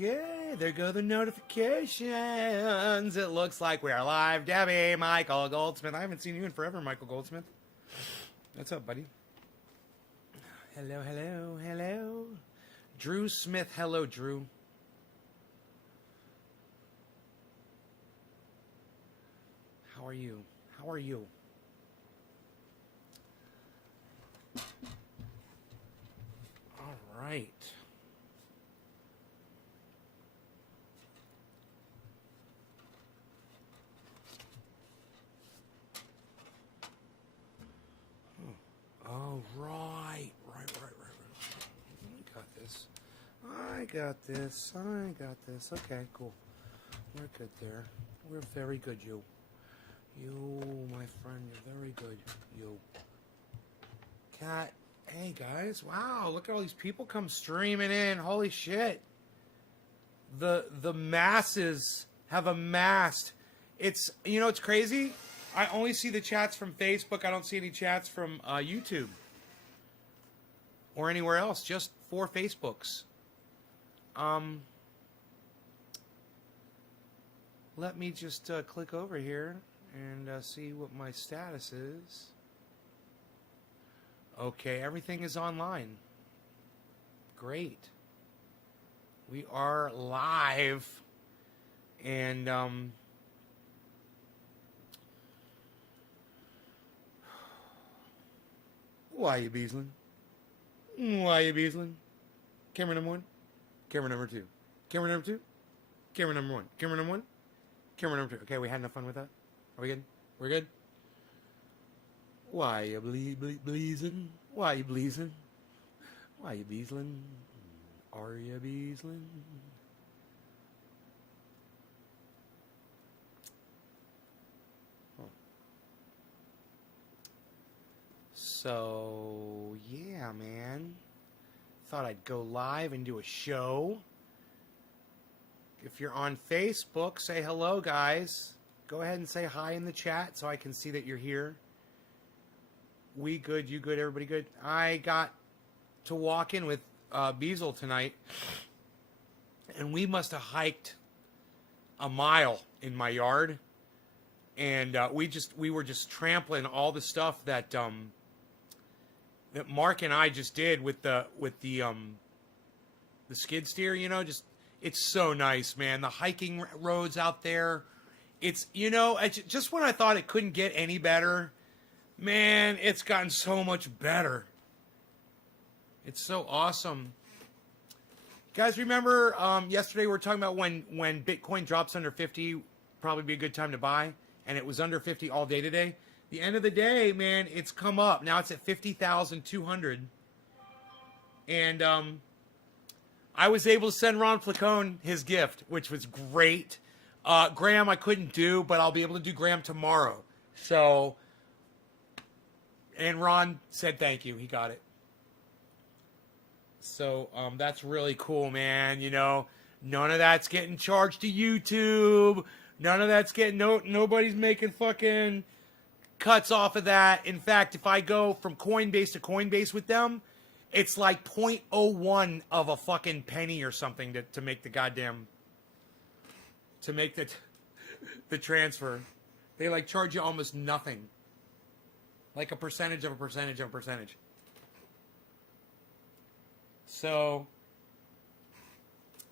Okay, there go the notifications. It looks like we are live. Debbie, Michael Goldsmith. I haven't seen you in forever, Michael Goldsmith. What's up, buddy? Hello, hello, hello. Drew Smith. Hello, Drew. How are you? How are you? All right. Oh, right. I got this. Okay, cool. We're good there. We're very good, you. You, my friend, you're very good. You. Cat. Hey, guys. Wow, look at all these people come streaming in. Holy shit. The masses have amassed. It's, you know, it's crazy. I only see the chats from Facebook. I don't see any chats from YouTube or anywhere else. Just 4 Facebooks. Let me just click over here and see what my status is. Okay, everything is online. Great. We are live. And why you Beezlin? Why you Beezlin? Camera number 1. Camera number 2. Camera number 2. Camera number 1. Camera number 1. Camera number 2. Okay, we had enough fun with that? Are we good? We're good? Why you bleezin'? Why you bleezin'? Why you Beezlin? Are you Beezlin? So, yeah, man. Thought I'd go live and do a show. If you're on Facebook, say hello, guys. Go ahead and say hi in the chat so I can see that you're here. We good, you good, everybody good. I got to walk in with Beezl tonight, and we must have hiked a mile in my yard, and we were just trampling all the stuff that that Mark and I just did with the skid steer. You know, just it's so nice, man. The hiking roads out there. It's, you know, just when I thought it couldn't get any better, man, it's gotten so much better. It's so awesome. Guys, remember yesterday we were talking about when Bitcoin drops under 50, probably be a good time to buy, and it was under 50 all day today. The end of the day, man, it's come up. Now it's at 50,200. And I was able to send Ron Flacone his gift, which was great. Graham I couldn't do, but I'll be able to do Graham tomorrow. So, and Ron said thank you. He got it. So that's really cool, man. You know, none of that's getting charged to YouTube. None of that's getting, nobody's making fucking cuts off of that. In fact, if I go from Coinbase to Coinbase with them, it's like 0.01 of a fucking penny or something to make the goddamn, to make the transfer. They like charge you almost nothing. Like a percentage of a percentage of a percentage. So,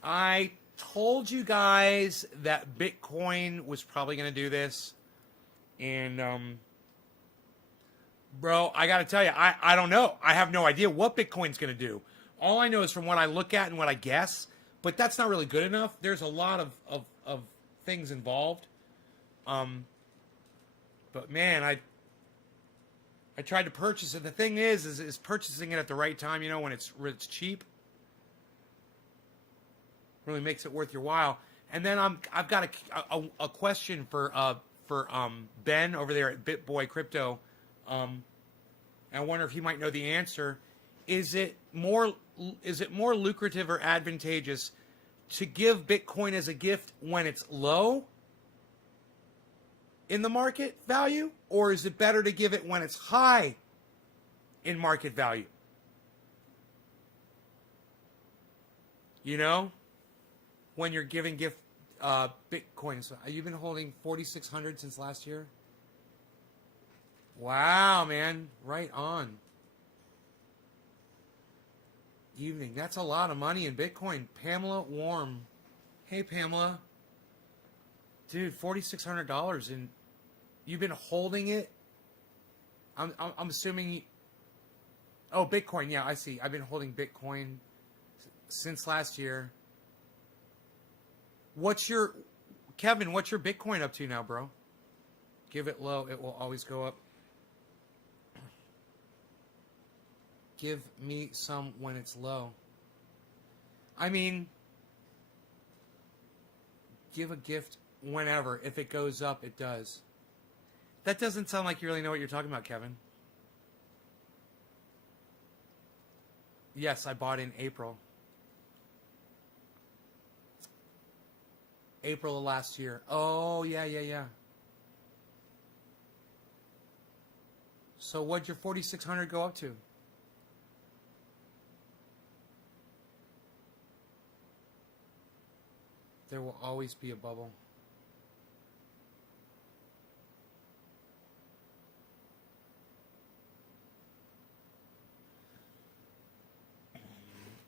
I told you guys that Bitcoin was probably going to do this. And, bro, I got to tell you, I don't know. I have no idea what Bitcoin's going to do. All I know is from what I look at and what I guess. But that's not really good enough. There's a lot of things involved. But, man, I tried to purchase it. The thing is purchasing it at the right time, you know, when it's cheap, really makes it worth your while. And then I've got a question for Ben over there at BitBoy Crypto. I wonder if he might know the answer. Is it more lucrative or advantageous to give Bitcoin as a gift when it's low in the market value, or is it better to give it when it's high in market value? You know? when you're giving gift Bitcoin. So you've been holding 4,600 since last year? Wow, man. Right on. Evening. That's a lot of money in Bitcoin. Pamela Warm. Hey, Pamela. Dude, $4,600 and you've been holding it? I'm assuming... Oh, Bitcoin. Yeah, I see. I've been holding Bitcoin since last year. Kevin, what's your Bitcoin up to now, bro? Give it low. It will always go up. Give me some when it's low. I mean, give a gift whenever. If it goes up, it does. That doesn't sound like you really know what you're talking about, Kevin. Yes, I bought in April. April of last year. Oh, yeah. So what'd your 4,600 go up to? There will always be a bubble.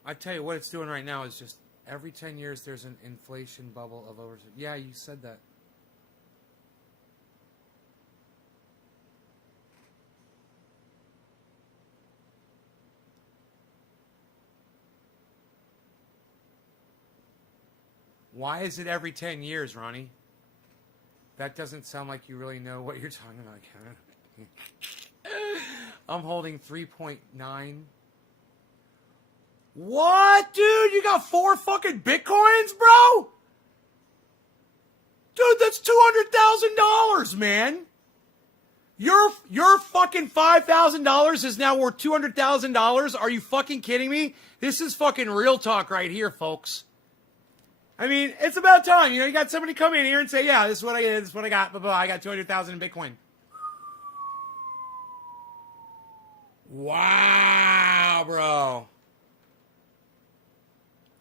I tell you what it's doing right now is just every 10 years there's an inflation bubble of over. Yeah, you said that. Why is it every 10 years, Ronnie? That doesn't sound like you really know what you're talking about, Kevin. I'm holding 3.9. What, dude? You got 4 fucking Bitcoins, bro? Dude, that's $200,000, man. Your fucking $5,000 is now worth $200,000. Are you fucking kidding me? This is fucking real talk right here, folks. I mean, it's about time. You know, you got somebody come in here and say, yeah, this is what I did, this is what I got, blah, blah, I got 200,000 in Bitcoin. Wow, bro.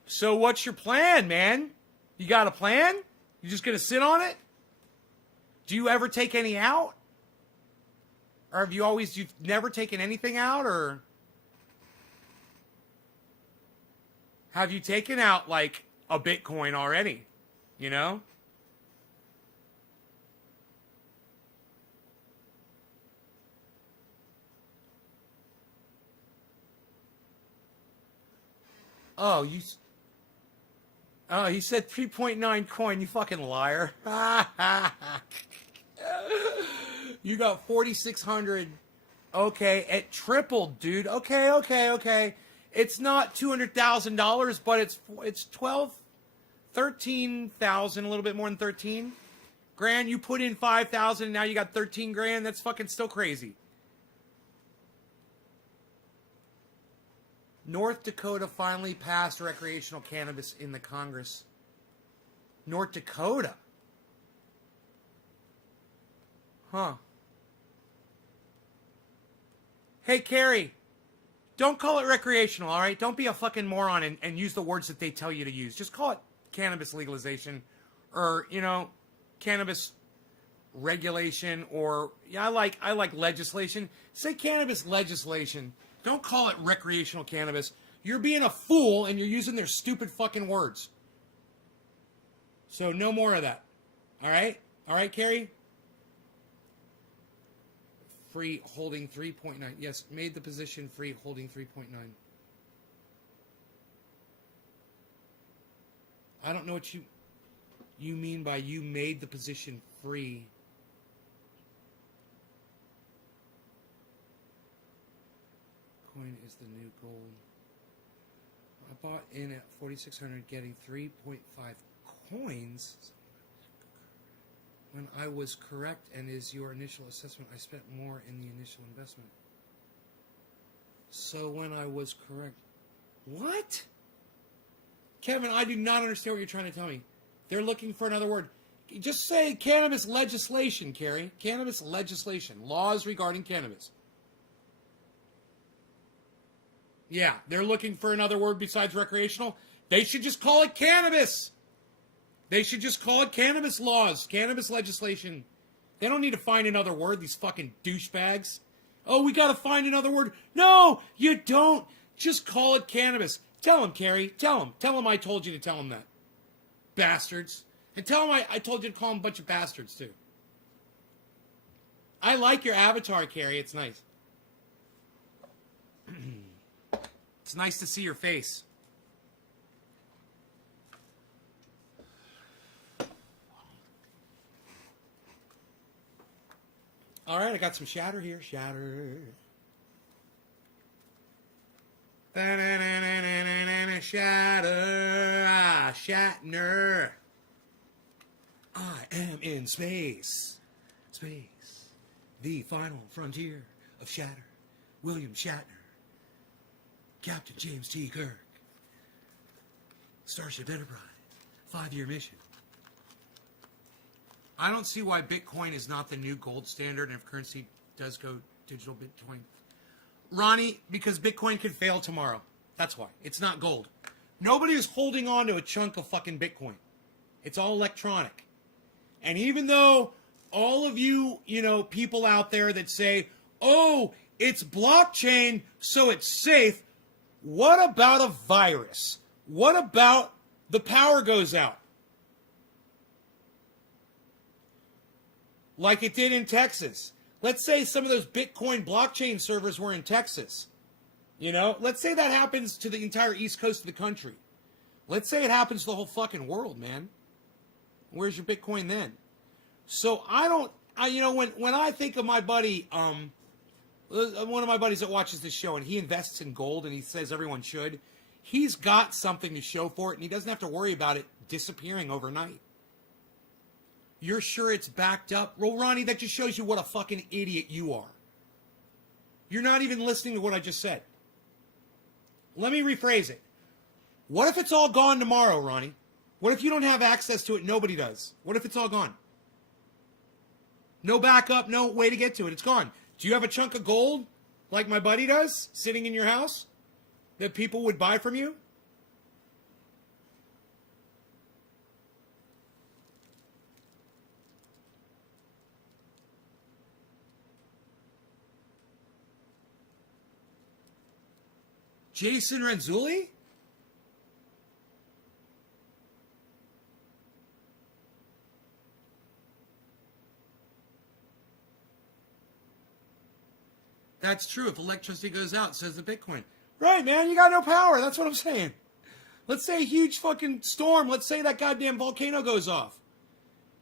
So what's your plan, man? You got a plan? You just gonna sit on it? Do you ever take any out? Or have you've never taken anything out, or have you taken out, like, a Bitcoin already, you know? Oh, he said 3.9 coin, you fucking liar. You got 4,600. Okay, it tripled, dude. Okay. It's not $200,000, but it's 13,000, a little bit more than 13 grand. You put in 5,000, and now you got 13 grand. That's fucking still crazy. North Dakota finally passed recreational cannabis in the Congress. North Dakota. Huh. Hey, Carrie. Don't call it recreational, all right? Don't be a fucking moron and use the words that they tell you to use. Just call it cannabis legalization or, you know, cannabis regulation or, yeah, I like legislation. Say cannabis legislation. Don't call it recreational cannabis. You're being a fool and you're using their stupid fucking words. So no more of that. All right? All right, Carrie? Free holding 3.9. Yes, made the position free holding 3.9. I don't know what you mean by you made the position free. Coin is the new gold. I bought in at 4,600 getting 3.5 coins. When I was correct and is your initial assessment, I spent more in the initial investment. So when I was correct. What? Kevin, I do not understand what you're trying to tell me. They're looking for another word. Just say cannabis legislation, Carrie. Cannabis legislation. Laws regarding cannabis. Yeah, they're looking for another word besides recreational. They should just call it cannabis. They should just call it cannabis laws, cannabis legislation. They don't need to find another word, these fucking douchebags. Oh, we gotta find another word. No, you don't. Just call it cannabis. Tell him, Carrie. Tell him. Tell him I told you to tell him that. Bastards. And tell him I told you to call him a bunch of bastards, too. I like your avatar, Carrie. It's nice. It's nice to see your face. All right, I got some shatter here. Shatter. Shatter. Ah, Shatner. I am in space. Space. The final frontier of Shatter. William Shatner. Captain James T. Kirk. Starship Enterprise. 5-year mission. I don't see why Bitcoin is not the new gold standard, and if currency does go digital Bitcoin. Ronnie, because Bitcoin could fail tomorrow. That's why. It's not gold. Nobody is holding on to a chunk of fucking Bitcoin. It's all electronic. And even though all of you, people out there that say, oh, it's blockchain, so it's safe, what about a virus? What about the power goes out? Like it did in Texas. Let's say some of those Bitcoin blockchain servers were in Texas. Let's say that happens to the entire east coast of the country. Let's say it happens to the whole fucking world, man. Where's your Bitcoin then? So when I think of my buddy, one of my buddies that watches this show, and he invests in gold, and he says everyone should, he's got something to show for it, and he doesn't have to worry about it disappearing overnight. You're sure it's backed up? Well, Ronnie, that just shows you what a fucking idiot you are. You're not even listening to what I just said. Let me rephrase it. What if it's all gone tomorrow, Ronnie? What if you don't have access to it? Nobody does. What if it's all gone? No backup, no way to get to it. It's gone. Do you have a chunk of gold, like my buddy does, sitting in your house, that people would buy from you? Jason Renzulli? That's true. If electricity goes out, says the Bitcoin. Right, man. You got no power. That's what I'm saying. Let's say a huge fucking storm. Let's say that goddamn volcano goes off.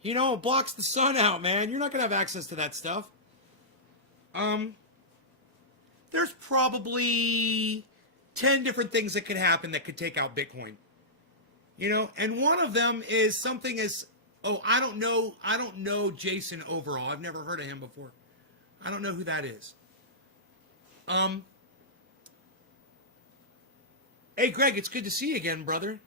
It blocks the sun out, man. You're not going to have access to that stuff. There's probably 10 different things that could happen that could take out Bitcoin. And one of them is something as, I don't know Jason overall. I've never heard of him before. I don't know who that is. Hey, Greg, it's good to see you again, brother.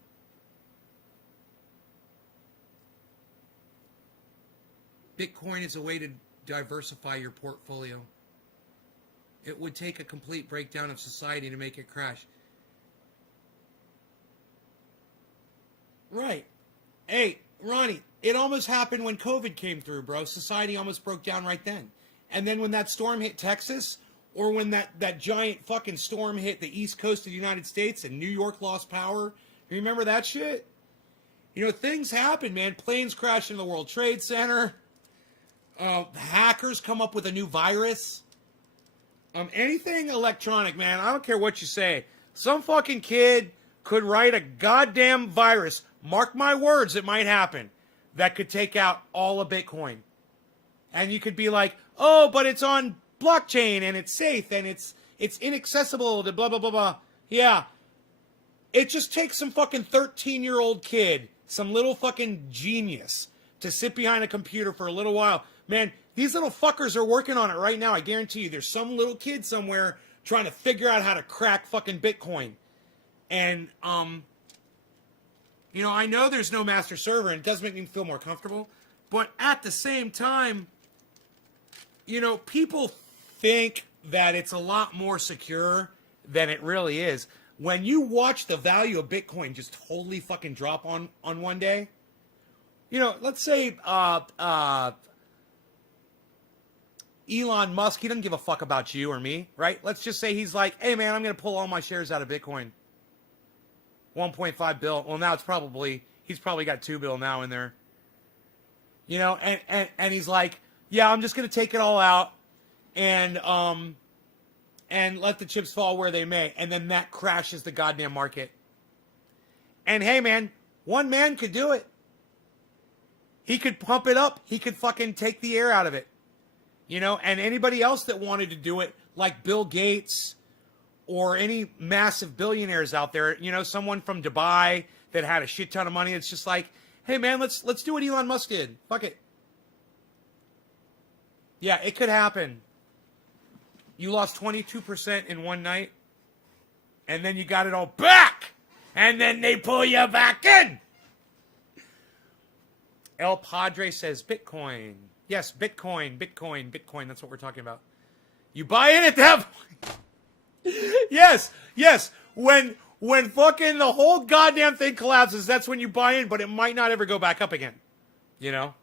Bitcoin is a way to diversify your portfolio. It would take a complete breakdown of society to make it crash. Right. Hey, Ronnie, it almost happened when COVID came through, bro. Society almost broke down right then. And then when that storm hit Texas, or when that giant fucking storm hit the east coast of the United States and New York lost power, you remember that shit? Things happen, man. Planes crash into the World Trade Center. Hackers come up with a new virus. Anything electronic, man. I don't care what you say. Some fucking kid could write a goddamn virus. Mark my words, it might happen. That could take out all of Bitcoin. And you could be like, oh, but it's on blockchain and it's safe and it's inaccessible to blah, blah, blah, blah. Yeah. It just takes some fucking 13-year-old kid, some little fucking genius, to sit behind a computer for a little while. Man, these little fuckers are working on it right now. I guarantee you there's some little kid somewhere trying to figure out how to crack fucking Bitcoin. And, I know there's no master server and it does make me feel more comfortable. But at the same time, people think that it's a lot more secure than it really is. When you watch the value of Bitcoin just totally fucking drop on one day, You know, let's say Elon Musk, he doesn't give a fuck about you or me, right? Let's just say he's like, hey, man, I'm going to pull all my shares out of Bitcoin. 1.5 bill. Well, now he's probably got 2 bill now in there. You know, and he's like, yeah, I'm just going to take it all out and let the chips fall where they may. And then that crashes the goddamn market. And hey, man, one man could do it. He could pump it up. He could fucking take the air out of it. You know, and anybody else that wanted to do it, like Bill Gates or any massive billionaires out there, you know, someone from Dubai that had a shit ton of money, it's just like, hey, man, let's do what Elon Musk did. Fuck it. Yeah, it could happen. You lost 22% in one night, and then you got it all back, and then they pull you back in. El Padre says Bitcoin. Yes, Bitcoin. That's what we're talking about. You buy in at that point. Yes. When fucking the whole goddamn thing collapses, that's when you buy in, but it might not ever go back up again. You know?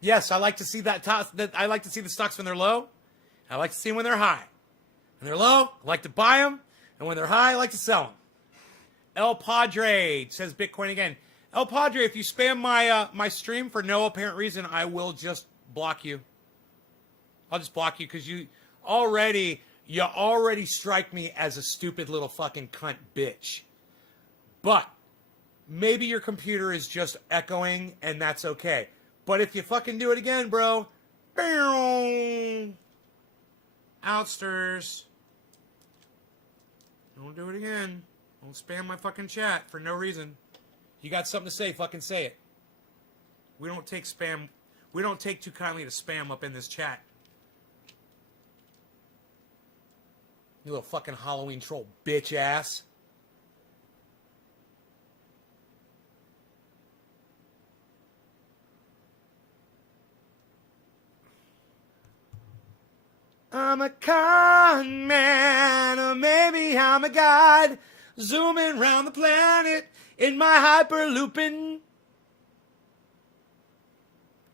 Yes, I like to see that. I like to see the stocks when they're low. I like to see them when they're high. When they're low, I like to buy them, and when they're high, I like to sell them. El Padre says Bitcoin again. El Padre, if you spam my stream for no apparent reason, I will just block you. I'll just block you because you already strike me as a stupid little fucking cunt bitch. But maybe your computer is just echoing, and that's okay. But if you fucking do it again, bro, outsters. Don't do it again. Don't spam my fucking chat for no reason. You got something to say, fucking say it. We don't take spam. We don't take too kindly to spam up in this chat. You little fucking Halloween troll bitch ass. I'm a con man, or maybe I'm a god, zooming around the planet in my hyperlooping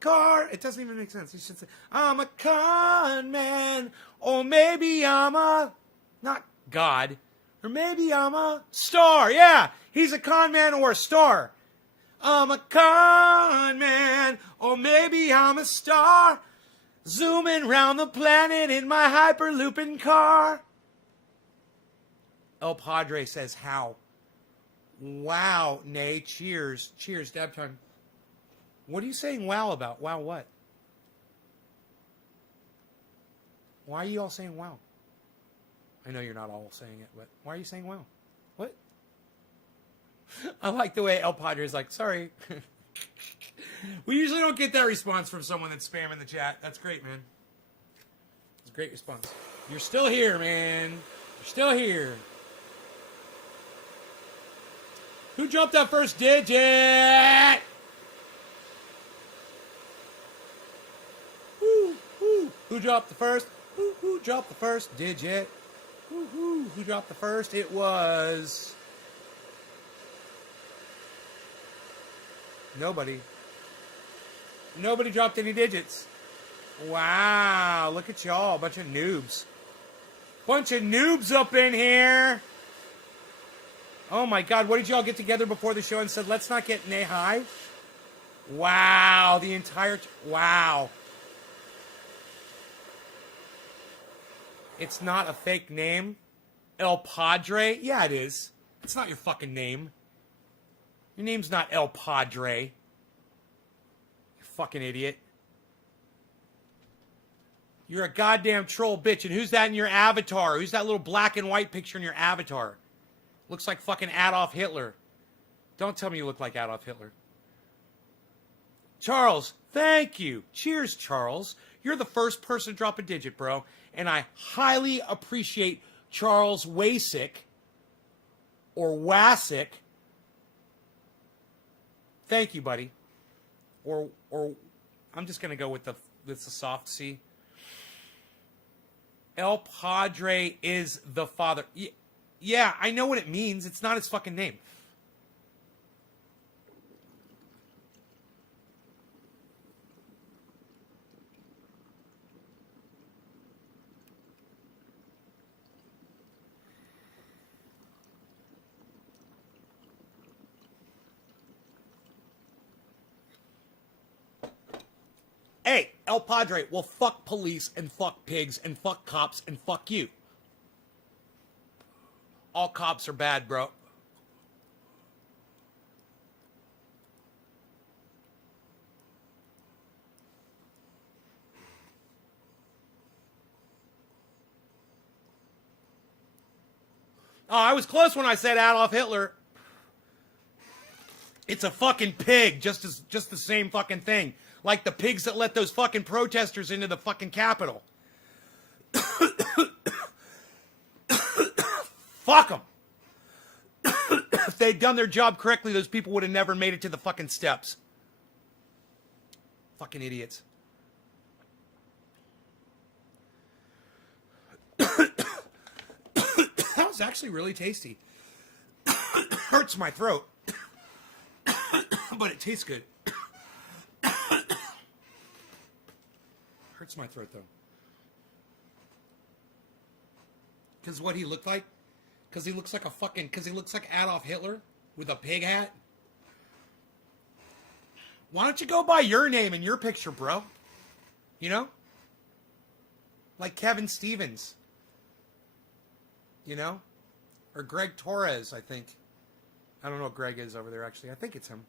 car. It doesn't even make sense. You should say, I'm a con man, or maybe I'm a, not God, or maybe I'm a star. Yeah, he's a con man or a star. I'm a con man, or maybe I'm a star, zooming round the planet in my hyperlooping car. El Padre says, how? Wow, nay, cheers. Cheers, dab time. What are you saying wow about? Wow what? Why are you all saying wow? I know you're not all saying it, but why are you saying wow? What? I like the way El Padre is like, sorry. We usually don't get that response from someone that's spamming the chat. That's great, man. It's a great response. You're still here, man. You're still here. Who dropped that first digit? Woo, woo. Who dropped the first? Who dropped the first digit? Woo. Who dropped the first? It was nobody. Nobody dropped any digits. Wow, look at y'all, a bunch of noobs. Bunch of noobs up in here. Oh my God, what did y'all get together before the show and said, let's not get nay high? Wow, the entire, wow. It's not a fake name. El Padre? Yeah, it is. It's not your fucking name. Your name's not El Padre. You fucking idiot. You're a goddamn troll bitch. And who's that in your avatar? Who's that little black and white picture in your avatar? Looks like fucking Adolf Hitler. Don't tell me you look like Adolf Hitler. Charles, thank you. Cheers, Charles. You're the first person to drop a digit, bro. And I highly appreciate Charles Wasick or Wasick. Thank you, buddy. Or I'm just going to go with the soft C. El Padre is the father. Yeah, I know what it means. It's not his fucking name. El Padre, well, fuck police and fuck pigs and fuck cops and fuck you. All cops are bad, bro. Oh, I was close when I said Adolf Hitler. It's a fucking pig, just the same fucking thing. Like the pigs that let those fucking protesters into the fucking Capitol. Fuck them. If they'd done their job correctly, those people would have never made it to the fucking steps. Fucking idiots. That was actually really tasty. Hurts my throat. But it tastes good. Hurts my throat, though. Because what he looked like? Because he looks like a fucking... Because he looks like Adolf Hitler with a pig hat? Why don't you go by your name and your picture, bro? You know? Like Kevin Stevens. You know? Or Greg Torres, I think. I don't know what Greg is over there, actually. I think it's him.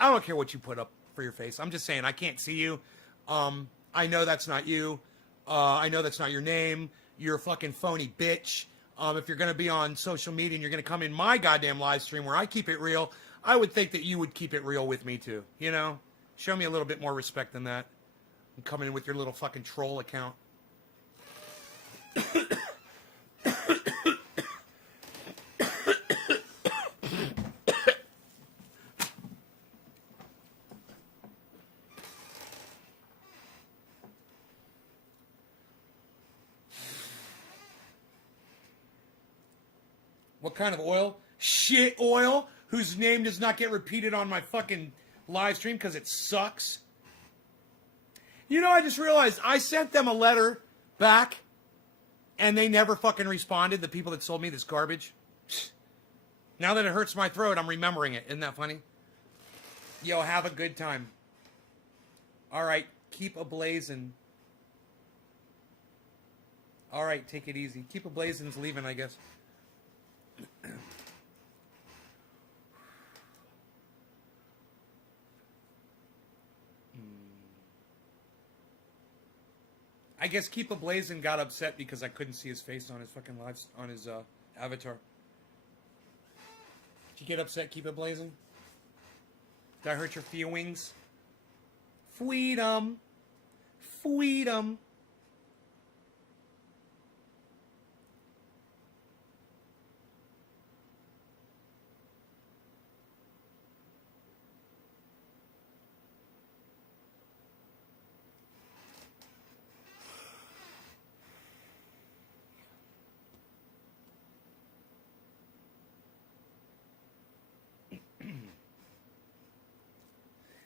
I don't care what you put up for your face. I'm just saying, I can't see you. I know that's not you. I know that's not your name. You're a fucking phony bitch. If you're going to be on social media and you're going to come in my goddamn live stream where I keep it real, I would think that you would keep it real with me too. You know? Show me a little bit more respect than that. I'm coming in with your little fucking troll account. What kind of oil? Shit oil, whose name does not get repeated on my fucking live stream because it sucks. You know, I just realized I sent them a letter back and they never fucking responded, the people that sold me this garbage. Now that it hurts my throat, I'm remembering it. Isn't that funny? Yo, have a good time. All right, keep ablazing. All right, take it easy. Keep ablazing's leaving, I guess. I guess Keep a Blazin' got upset because I couldn't see his face on his fucking live on his avatar. Did you get upset, Keep a Blazin'? Did I hurt your feelings? Freedom. Freedom.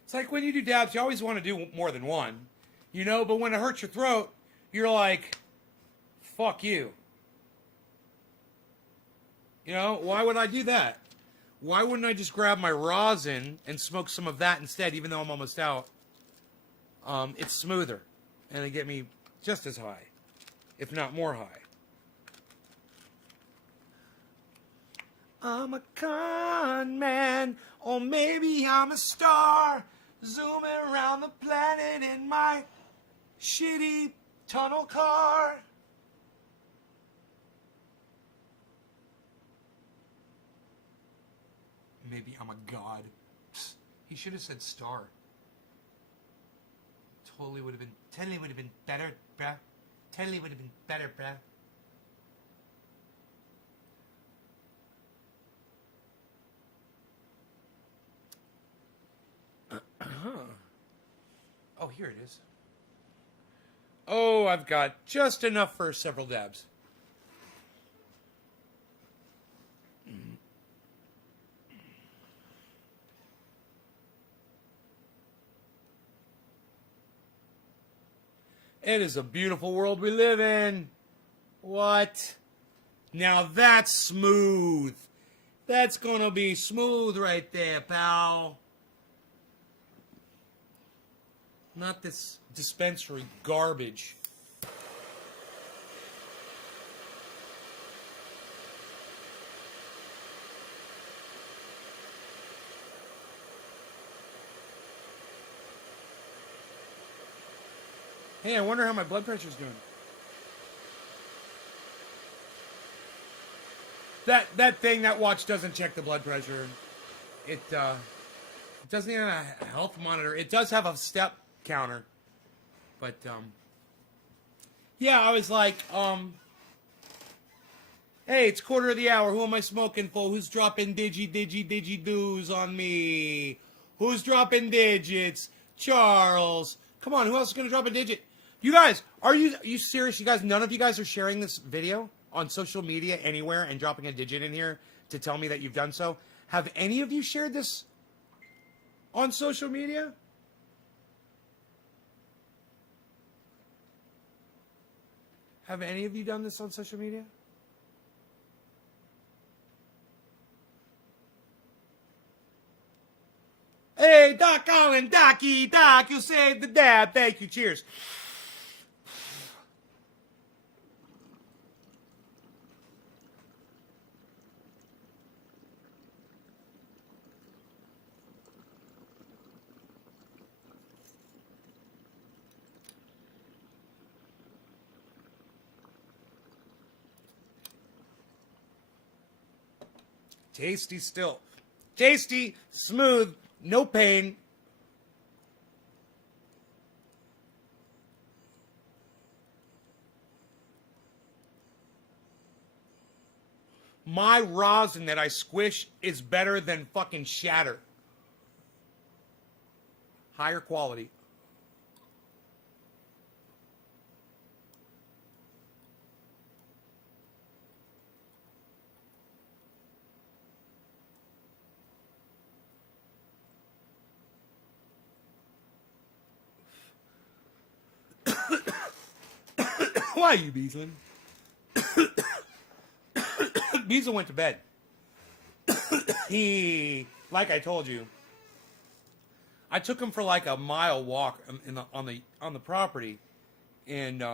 It's like when you do dabs, you always want to do more than one, you know, but when it hurts your throat, you're like, fuck you. You know, why would I do that? Why wouldn't I just grab my rosin and smoke some of that instead, even though I'm almost out? It's smoother, and it'll get me just as high, if not more high. I'm a con man, or maybe I'm a star, zooming around the planet in my shitty tunnel car. Maybe I'm a god. Psst, he should have said star. Totally would have been better, bruh. Totally would have been better, bruh. Oh, here it is. Oh, I've got just enough for several dabs. It is a beautiful world we live in. What? Now that's smooth. That's gonna be smooth right there, pal. Not this dispensary garbage. Hey, I wonder how my blood pressure's doing. That thing, that watch doesn't check the blood pressure. It doesn't even have a health monitor. It does have a step counter. But, yeah, I was like, hey, it's quarter of the hour. Who am I smoking for? Who's dropping digi-doos on me? Who's dropping digits? Charles. Come on, who else is going to drop a digit? You guys, are you serious? You guys, none of you guys are sharing this video on social media anywhere and dropping a digit in here to tell me that you've done so? Have any of you shared this on social media? Have any of you done this on social media? Hey, Doc Allen, Docky, Doc, you saved the dad. Thank you. Cheers. Tasty still. Tasty, smooth, no pain. My rosin that I squish is better than fucking shatter. Higher quality. Why are you, Beezlin? Beezlin went to bed. Like I told you, I took him for like a mile walk on the property, and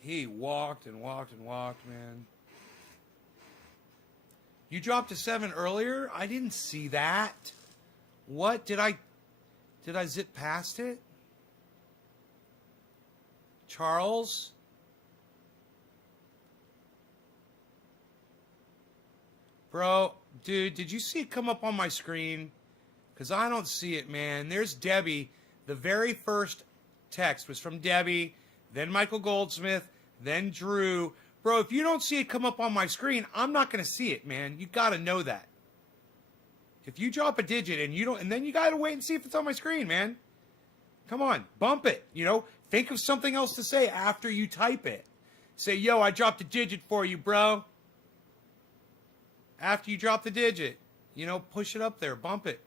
he walked and walked and walked, man. You dropped a 7 earlier? I didn't see that. What? Did I zip past it? Charles? Bro, dude, did you see it come up on my screen? Because I don't see it, man. There's Debbie. The very first text was from Debbie, then Michael Goldsmith, then Drew. Bro, if you don't see it come up on my screen, I'm not going to see it, man. You got to know that. If you drop a digit and you don't, and then you got to wait and see if it's on my screen, man. Come on, bump it, you know? Think of something else to say after you type it. Say, yo, I dropped a digit for you, bro. After you drop the digit, you know, push it up there, bump it.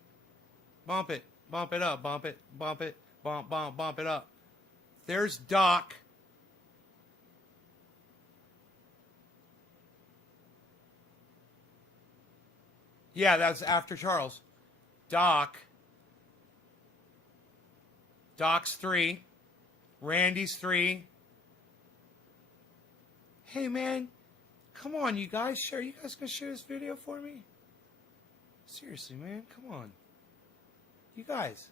Bump it, bump it up, bump it, bump it, bump it up. There's Doc. Yeah, that's after Charles. Doc. Doc's 3. Randy's 3. Hey, man. Come on, you guys. Share. You guys gonna share this video for me? Seriously, man. Come on. You guys.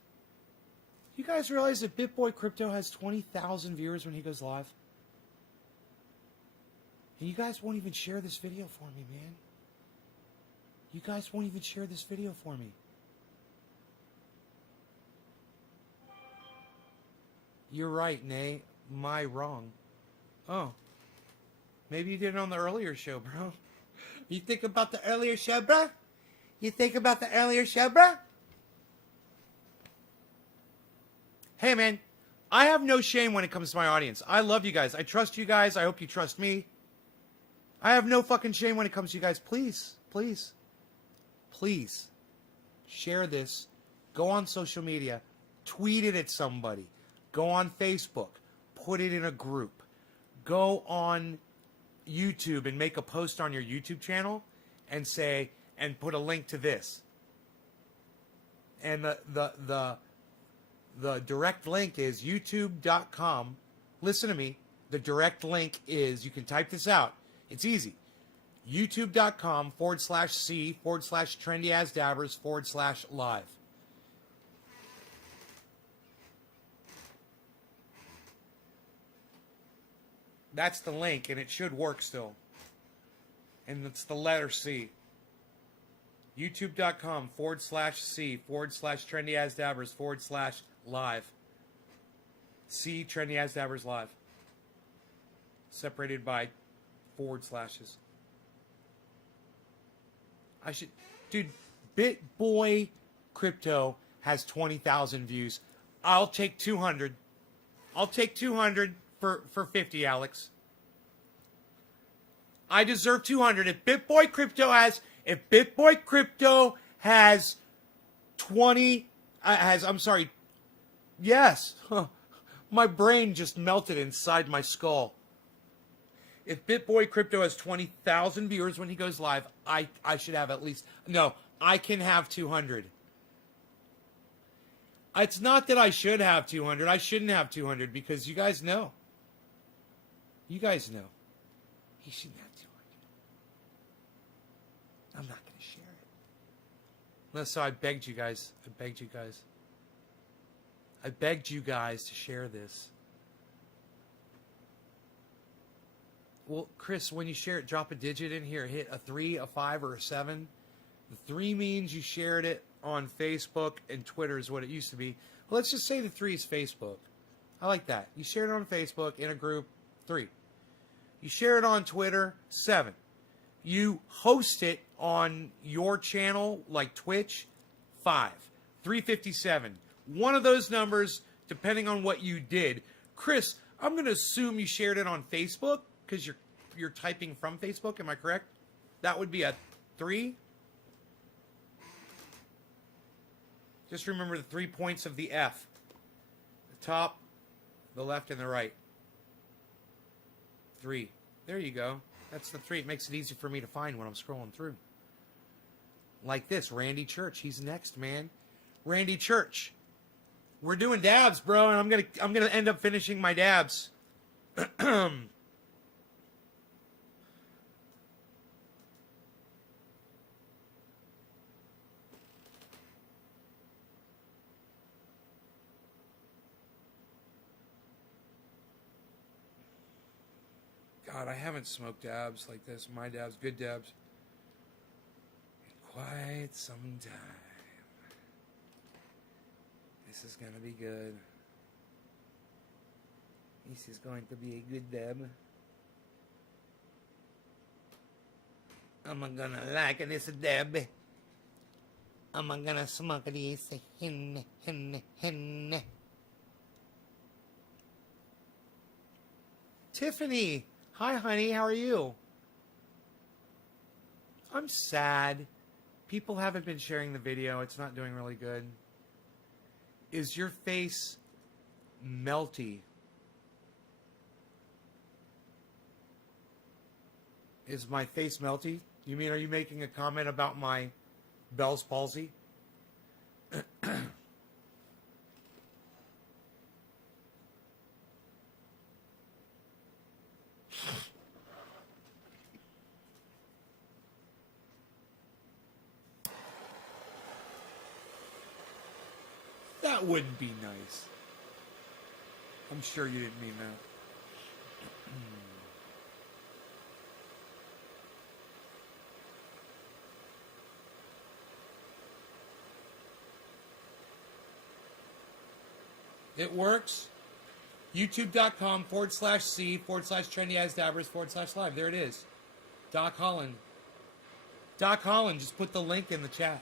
You guys realize that BitBoy Crypto has 20,000 viewers when he goes live? And you guys won't even share this video for me, man. You guys won't even share this video for me. You're right, Nay. My wrong. Oh. Maybe you did it on the earlier show, bro. You think about the earlier show, bro? You think about the earlier show, bro? Hey, man. I have no shame when it comes to my audience. I love you guys. I trust you guys. I hope you trust me. I have no fucking shame when it comes to you guys. Please, please, please share this. Go on social media. Tweet it at somebody. Go on Facebook. Put it in a group. Go on YouTube and make a post on your YouTube channel and say, and put a link to this. And The direct link is youtube.com. Listen to me. The direct link is, you can type this out. It's easy. youtube.com/C/trendyasdabbers/live. That's the link, and it should work still. And it's the letter C. youtube.com/C/trendyasdabbers/live. C Trendy As Dabbers Live. Separated by forward slashes. I should... Dude, BitBoy Crypto has 20,000 views. I'll take 200. I'll take 200 for 50, Alex. I deserve 200. If BitBoy Crypto has 20... I'm sorry. Yes. My brain just melted inside my skull. If BitBoy Crypto has 20,000 viewers when he goes live, I should have at least... No, I can have 200. It's not that I should have 200. I shouldn't have 200 because you guys know. You guys know. He shouldn't have 200. I'm not going to share it. No, so I begged you guys. I begged you guys to share this. Well, Chris, when you share it, drop a digit in here. Hit a 3, a 5, or a 7. The 3 means you shared it on Facebook, and Twitter is what it used to be. Well, let's just say the 3 is Facebook. I like that. You shared it on Facebook in a group, 3. You share it on Twitter, 7. You host it on your channel, like Twitch, 5. 357. One of those numbers, depending on what you did. Chris, I'm going to assume you shared it on Facebook because you're typing from Facebook. Am I correct? That would be a 3. Just remember the 3 points of the F. The top, the left, and the right. 3. There you go. That's the 3. It makes it easy for me to find when I'm scrolling through. Like this, Randy Church. He's next, man. Randy Church. We're doing dabs, bro, and I'm gonna end up finishing my dabs. God, I haven't smoked dabs like this. My dabs, good dabs, in quite some time. This is going to be good. This is going to be a good dab. I'm going to like this dab. I'm going to smoke this. Tiffany. Hi, honey. How are you? I'm sad. People haven't been sharing the video. It's not doing really good. Is your face melty? Is my face melty? You mean, are you making a comment about my Bell's palsy? That wouldn't be nice. I'm sure you didn't mean that. It works. YouTube.com/C/trendyasdabbers/live. There it is. Doc Holland. Doc Holland, just put the link in the chat.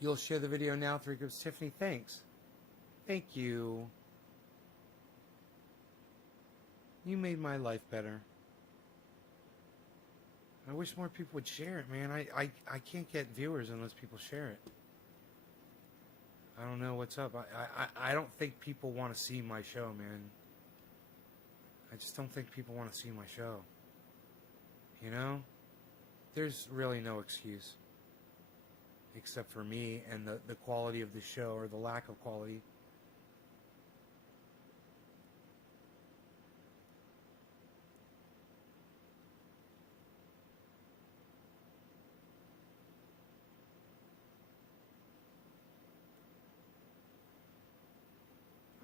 You'll share the video now. 3 groups. Tiffany, thanks. Thank you. You made my life better. I wish more people would share it, man. I can't get viewers unless people share it. I don't know what's up. I don't think people want to see my show, man. I just don't think people want to see my show. You know? There's really no excuse. Except for me and the quality of the show, or the lack of quality.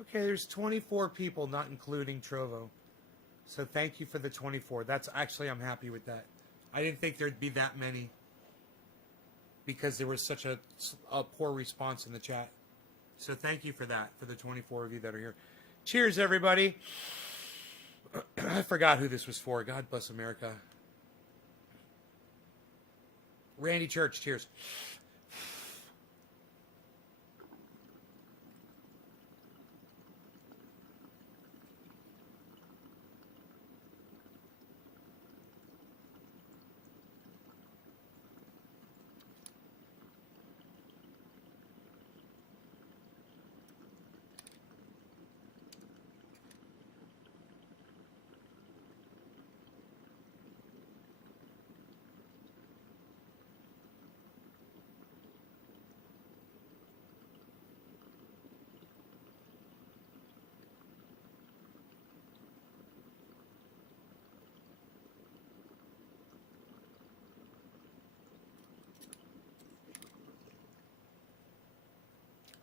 Okay, there's 24 people, not including Trovo. So thank you for the 24. That's actually, I'm happy with that. I didn't think there'd be that many, because there was such a poor response in the chat. So thank you for that, for the 24 of you that are here. Cheers, everybody. I forgot who this was for. God bless America. Randy Church, cheers.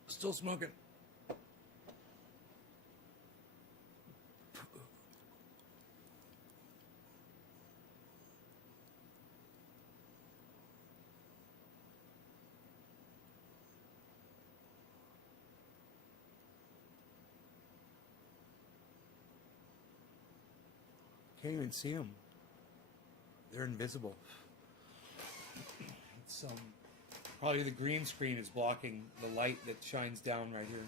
Still smoking. Can't even see them. They're invisible. It's probably the green screen is blocking the light that shines down right here.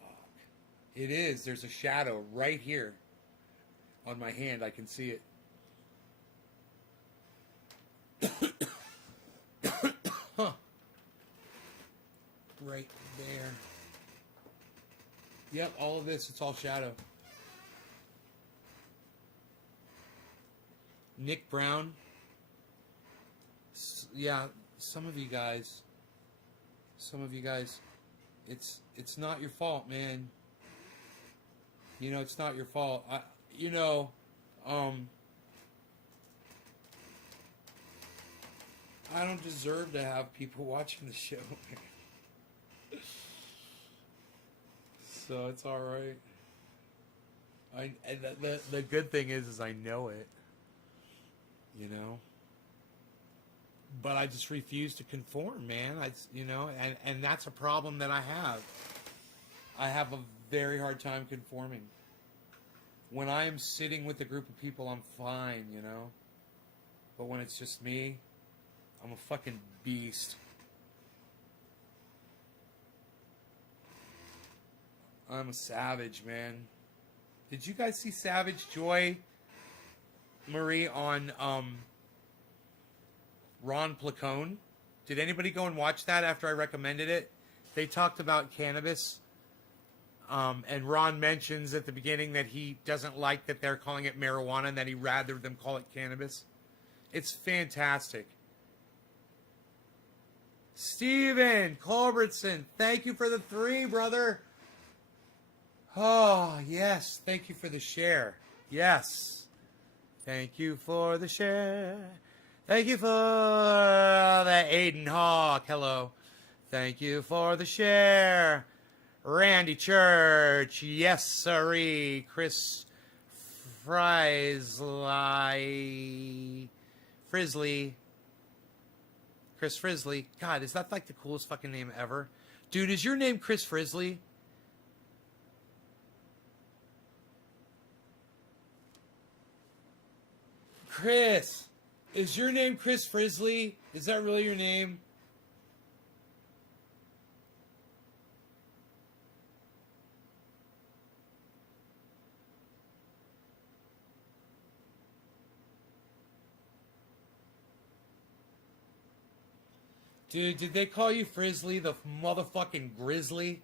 Fuck. It is. There's a shadow right here on my hand. I can see it. Huh. Right there. Yep, all of this, it's all shadow. Nick Brown. Yeah, some of you guys, it's not your fault, man. You know, it's not your fault. I don't deserve to have people watching the show. So it's all right. The good thing is I know it. You know. But I just refuse to conform, man. And that's a problem that I have. I have a very hard time conforming. When I am sitting with a group of people, I'm fine, you know. But when it's just me, I'm a fucking beast. I'm a savage, man. Did you guys see Savage Joy, Marie, on Ron Placone? Did anybody go and watch that after I recommended it? They talked about cannabis. And Ron mentions at the beginning that he doesn't like that they're calling it marijuana and that he'd rather them call it cannabis. It's fantastic. Steven Culbertson, thank you for the 3, brother. Oh, yes. Thank you for the share. Yes. Thank you for the share. Thank you for the Aiden Hawk. Hello. Thank you for the share. Randy Church. Yes, sirree. Chris Frisley. Chris Frisley. God, is that like the coolest fucking name ever? Dude, is your name Chris Frisley? Chris. Is your name Chris Frizzly? Is that really your name? Dude, did they call you Frizzly, the motherfucking grizzly?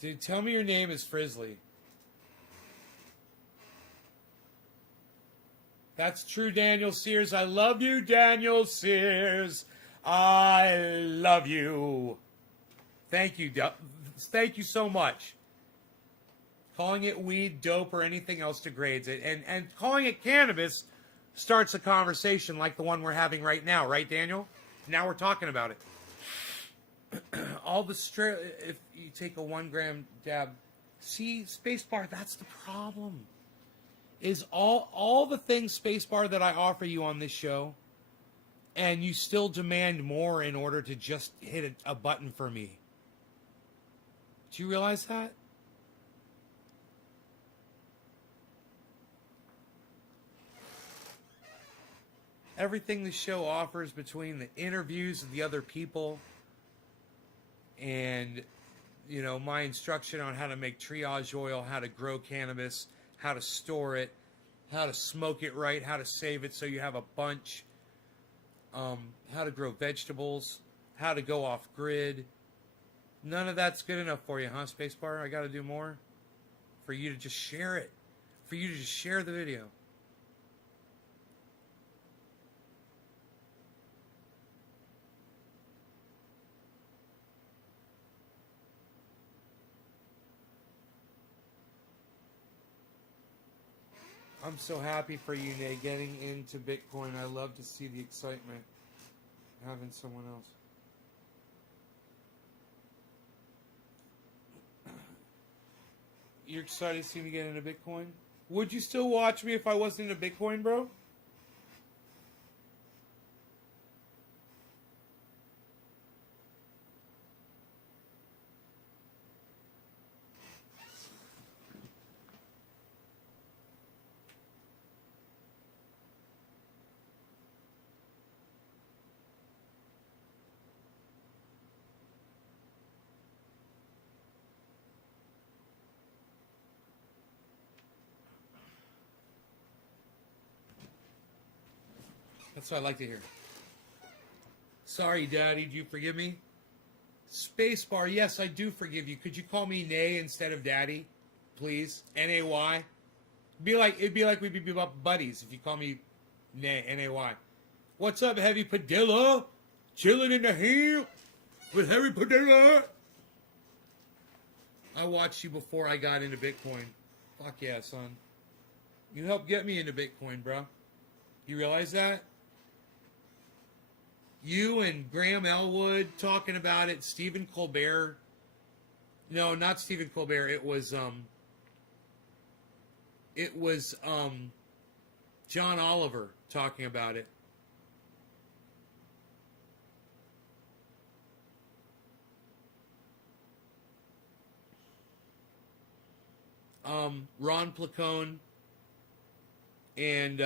Dude, tell me your name is Frizzly. That's true, Daniel Sears. I love you, Daniel Sears. I love you. Thank you. Thank you so much. Calling it weed, dope, or anything else degrades it. And calling it cannabis starts a conversation like the one we're having right now. Right, Daniel? Now we're talking about it. All the straight... If you take a 1 gram dab... See, spacebar, that's the problem. Is all the things, spacebar, that I offer you on this show, and you still demand more in order to just hit a button for me. Do you realize that? Everything the show offers, between the interviews of the other people and, you know, my instruction on how to make triage oil, how to grow cannabis, how to store it, how to smoke it right, how to save it so you have a bunch, how to grow vegetables, how to go off grid. None of that's good enough for you, huh, Spacebar? I got to do more for you to just share it, for you to just share the video. I'm so happy for you, Nate, getting into Bitcoin. I love to see the excitement having someone else. You're excited to see me get into Bitcoin? Would you still watch me if I wasn't into Bitcoin, bro? That's what I like to hear. Sorry, Daddy, do you forgive me? Spacebar, yes, I do forgive you. Could you call me Nay instead of Daddy, please? N-A-Y. It'd be like we'd be buddies if you call me Nay, N-A-Y. What's up, Heavy Padilla? Chilling in the hill with Heavy Padilla. I watched you before I got into Bitcoin. Fuck yeah, son. You helped get me into Bitcoin, bro. You realize that? You and Graham Elwood talking about it. Stephen Colbert. No, not Stephen Colbert. It was John Oliver talking about it. Ron Placone and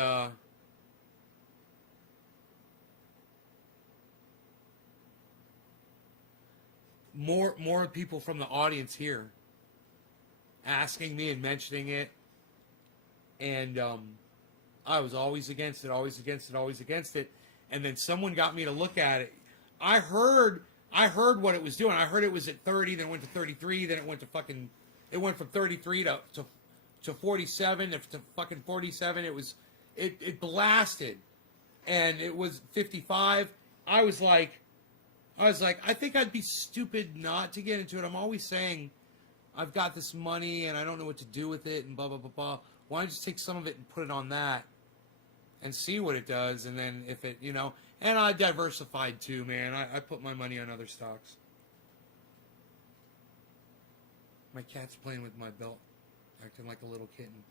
more people from the audience here asking me and mentioning it, and I was always against it, always against it, always against it, and then someone got me to look at it. I heard what it was doing. I heard it was at 30, then it went to 33, then it went from 33 to 47, to fucking 47. It blasted, and it was 55. I was like, I think I'd be stupid not to get into it. I'm always saying, I've got this money and I don't know what to do with it and blah, blah, blah, blah. Why don't I just take some of it and put it on that and see what it does? And then if it, you know, and I diversified too, man. I put my money on other stocks. My cat's playing with my belt, acting like a little kitten.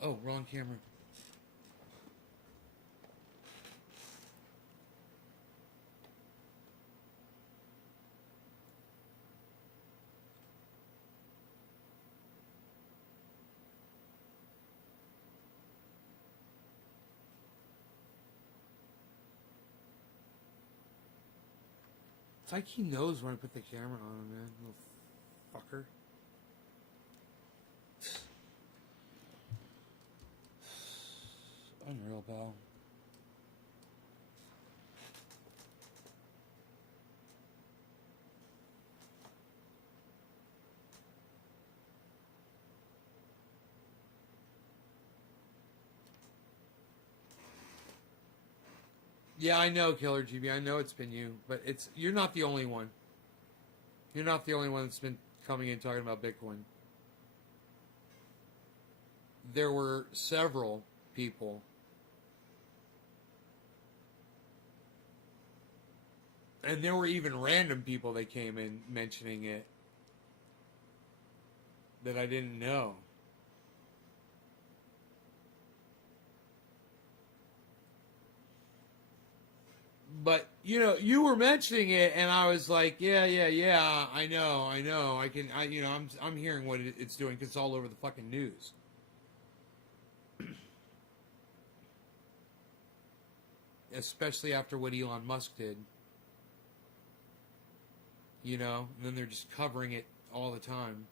Oh, wrong camera. like he knows when I put the camera on him, man. Little fucker. Unreal, pal. Yeah, I know, Killer GB. I know it's been you, but you're not the only one. You're not the only one that's been coming in talking about Bitcoin. There were several people. And there were even random people that came in mentioning it that I didn't know. But, you know, you were mentioning it, and I was like, yeah, I know. I'm hearing what it's doing, because it's all over the fucking news. Especially after what Elon Musk did. You know, and then they're just covering it all the time.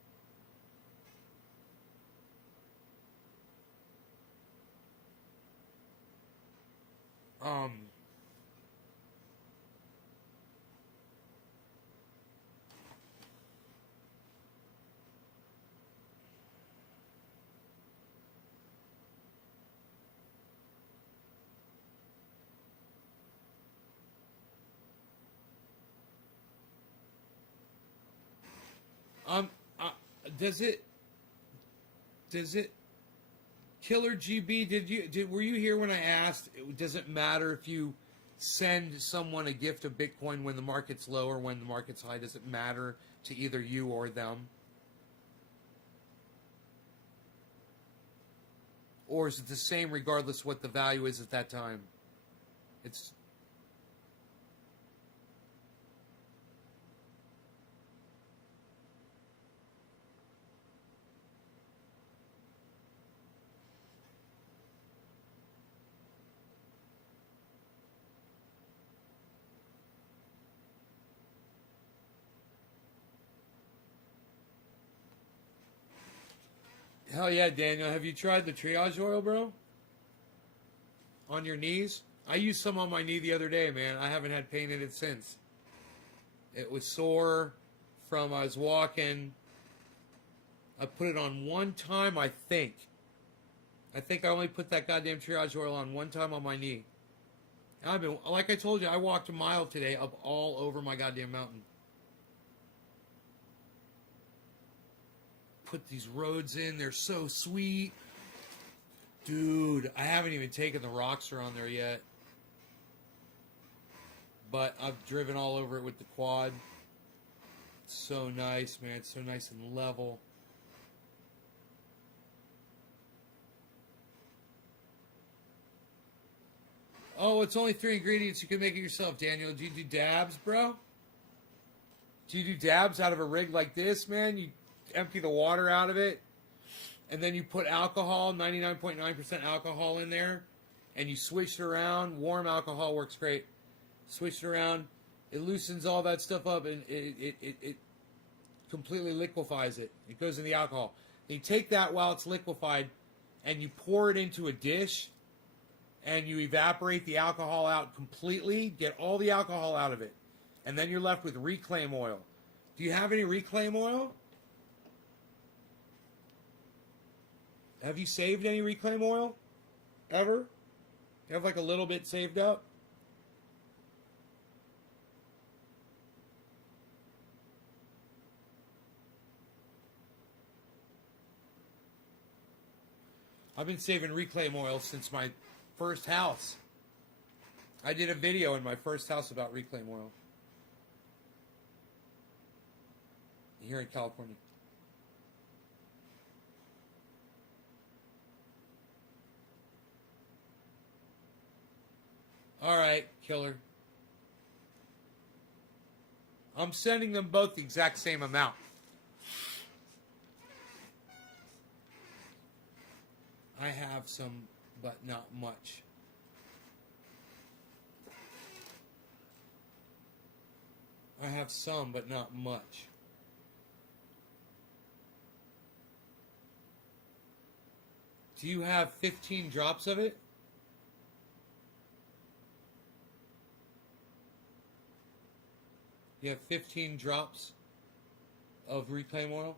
Does it Killer GB, were you here when I asked, does it matter if you send someone a gift of Bitcoin when the market's low or when the market's high? Does it matter to either you or them? Or is it the same regardless what the value is at that time? It's hell yeah, Daniel. Have you tried the triage oil, bro? On your knees? I used some on my knee the other day, man. I haven't had pain in it since. It was sore from I was walking. I put it on one time, I think. I think I only put that goddamn triage oil on one time on my knee. I've been, like I told you, I walked a mile today up all over my goddamn mountain. Put these roads in, they're so sweet. Dude, I haven't even taken the rocks around there yet. But I've driven all over it with the quad. It's so nice, man. It's so nice and level. Oh, it's only 3 ingredients. You can make it yourself, Daniel. Do you do dabs, bro? Do you do dabs out of a rig like this, man? You empty the water out of it, and then you put alcohol, 99.9% alcohol in there, and you switch it around. Warm alcohol works great. Switch it around. It loosens all that stuff up, and it completely liquefies it. It goes in the alcohol. And you take that while it's liquefied, and you pour it into a dish, and you evaporate the alcohol out completely, get all the alcohol out of it, and then you're left with reclaim oil. Do you have any reclaim oil? Have you saved any reclaim oil? Ever? You have like a little bit saved up? I've been saving reclaim oil since my first house. I did a video in my first house about reclaim oil. Here in California. All right, killer. I'm sending them both the exact same amount. I have some, but not much. I have some, but not much. Do you have 15 drops of it? You have 15 drops of reclaim oil?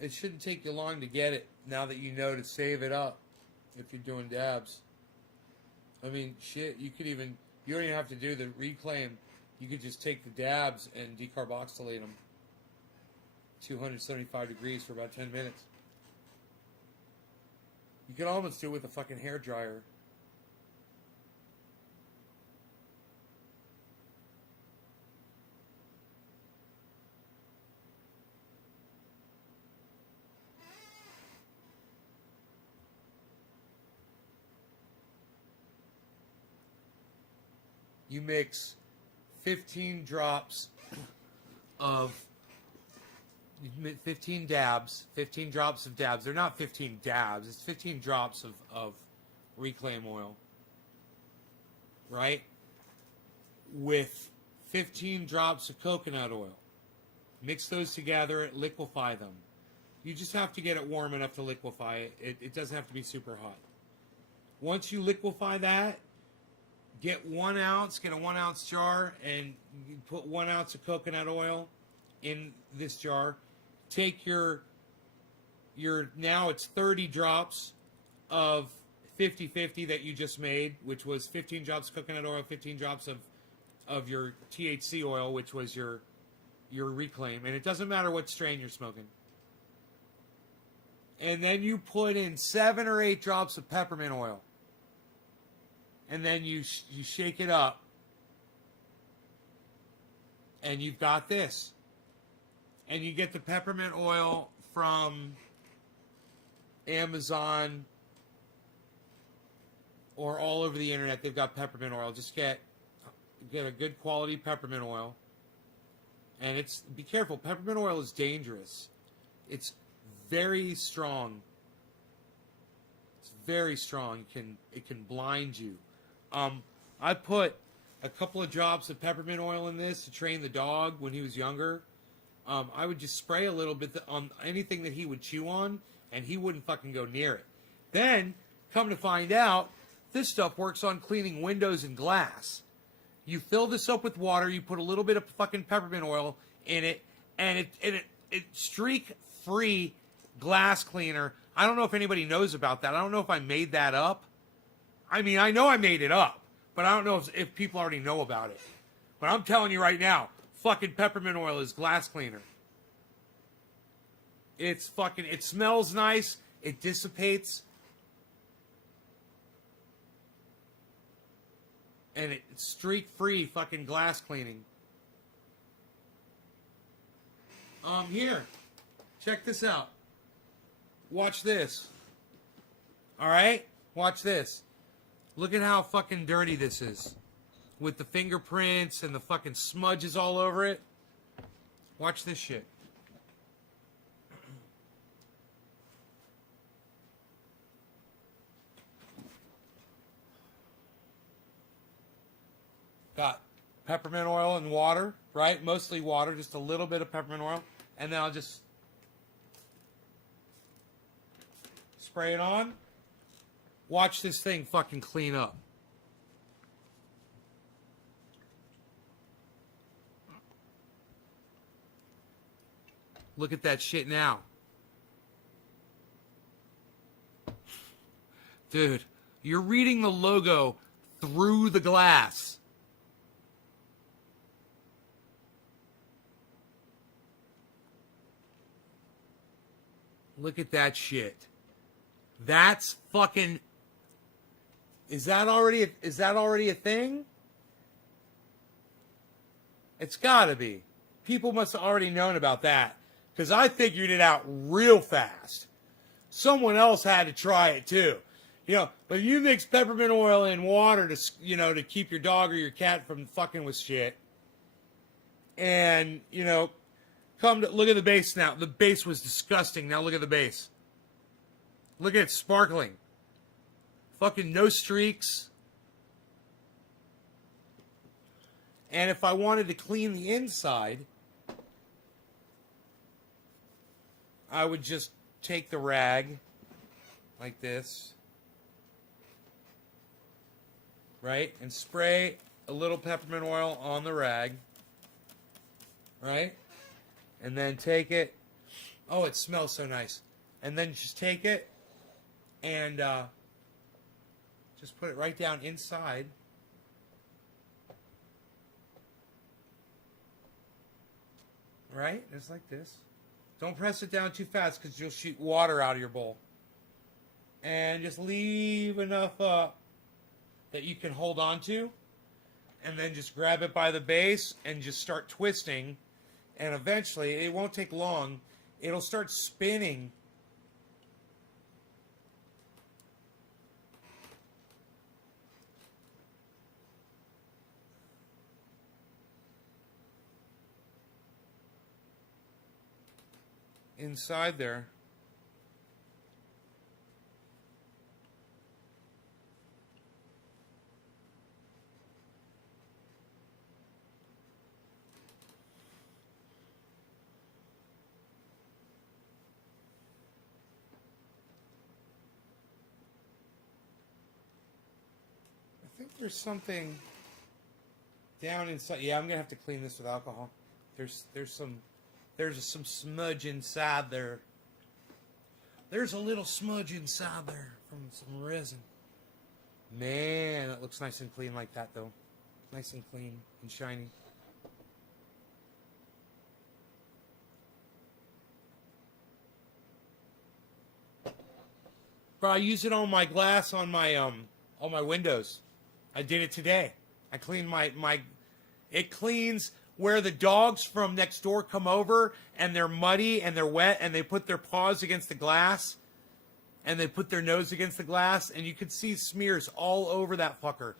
It shouldn't take you long to get it now that you know to save it up if you're doing dabs. I mean, shit, you don't even have to do the reclaim. You could just take the dabs and decarboxylate them. 275 degrees for about 10 minutes. You could almost do it with a fucking hair dryer. You mix 15 drops of 15 dabs, 15 drops of dabs. They're not 15 dabs. It's 15 drops of reclaim oil, right? With 15 drops of coconut oil. Mix those together, liquefy them. You just have to get it warm enough to liquefy it. It doesn't have to be super hot. Once you liquefy that, get 1 ounce, get a 1 ounce jar, and you put 1 ounce of coconut oil in this jar. Take your now it's 30 drops of 50-50 that you just made, which was 15 drops of coconut oil, 15 drops of your THC oil, which was your reclaim. And it doesn't matter what strain you're smoking. And then you put in 7 or 8 drops of peppermint oil. And then you shake it up. And you've got this. And you get the peppermint oil from Amazon or all over the internet. They've got peppermint oil. Just get a good quality peppermint oil. And be careful, peppermint oil is dangerous. It's very strong. It's very strong. It can blind you. I put a couple of drops of peppermint oil in this to train the dog when he was younger. I would just spray a little bit on anything that he would chew on, and he wouldn't fucking go near it. Then, come to find out, this stuff works on cleaning windows and glass. You fill this up with water, you put a little bit of fucking peppermint oil in it, and it streak-free glass cleaner. I don't know if anybody knows about that. I don't know if I made that up. I mean, I know I made it up, but I don't know if people already know about it. But I'm telling you right now, fucking peppermint oil is glass cleaner. It smells nice. It dissipates. And it's streak-free fucking glass cleaning. Here. Check this out. Watch this. Alright? Watch this. Look at how fucking dirty this is. With the fingerprints and the fucking smudges all over it. Watch this shit. Got peppermint oil and water, right? Mostly water, just a little bit of peppermint oil. And then I'll just spray it on. Watch this thing fucking clean up. Look at that shit now. Dude, you're reading the logo through the glass. Look at that shit. That's fucking... Is that already a thing? It's gotta be. People must have already known about that. Because I figured it out real fast. Someone else had to try it too. You know, but if you mix peppermint oil in water to, you know, to keep your dog or your cat from fucking with shit. And, you know, look at the base now. The base was disgusting. Now look at the base. Look at it sparkling. Fucking no streaks. And if I wanted to clean the inside, I would just take the rag like this, right? And spray a little peppermint oil on the rag, right? And then take it. Oh, it smells so nice. And then just take it and just put it right down inside. Right? Just like this. Don't press it down too fast because you'll shoot water out of your bowl. And just leave enough that you can hold on to. And then just grab it by the base and just start twisting. And eventually, it won't take long, it'll start spinning. Inside there. I think there's something down inside. Yeah, I'm gonna have to clean this with alcohol. There's some smudge inside there. There's a little smudge inside there from some resin. Man, that looks nice and clean like that, though. Nice and clean and shiny. Bro, I use it on my glass on my windows. I did it today. I cleaned it cleans where the dogs from next door come over and they're muddy and they're wet and they put their paws against the glass and they put their nose against the glass and you could see smears all over that fucker.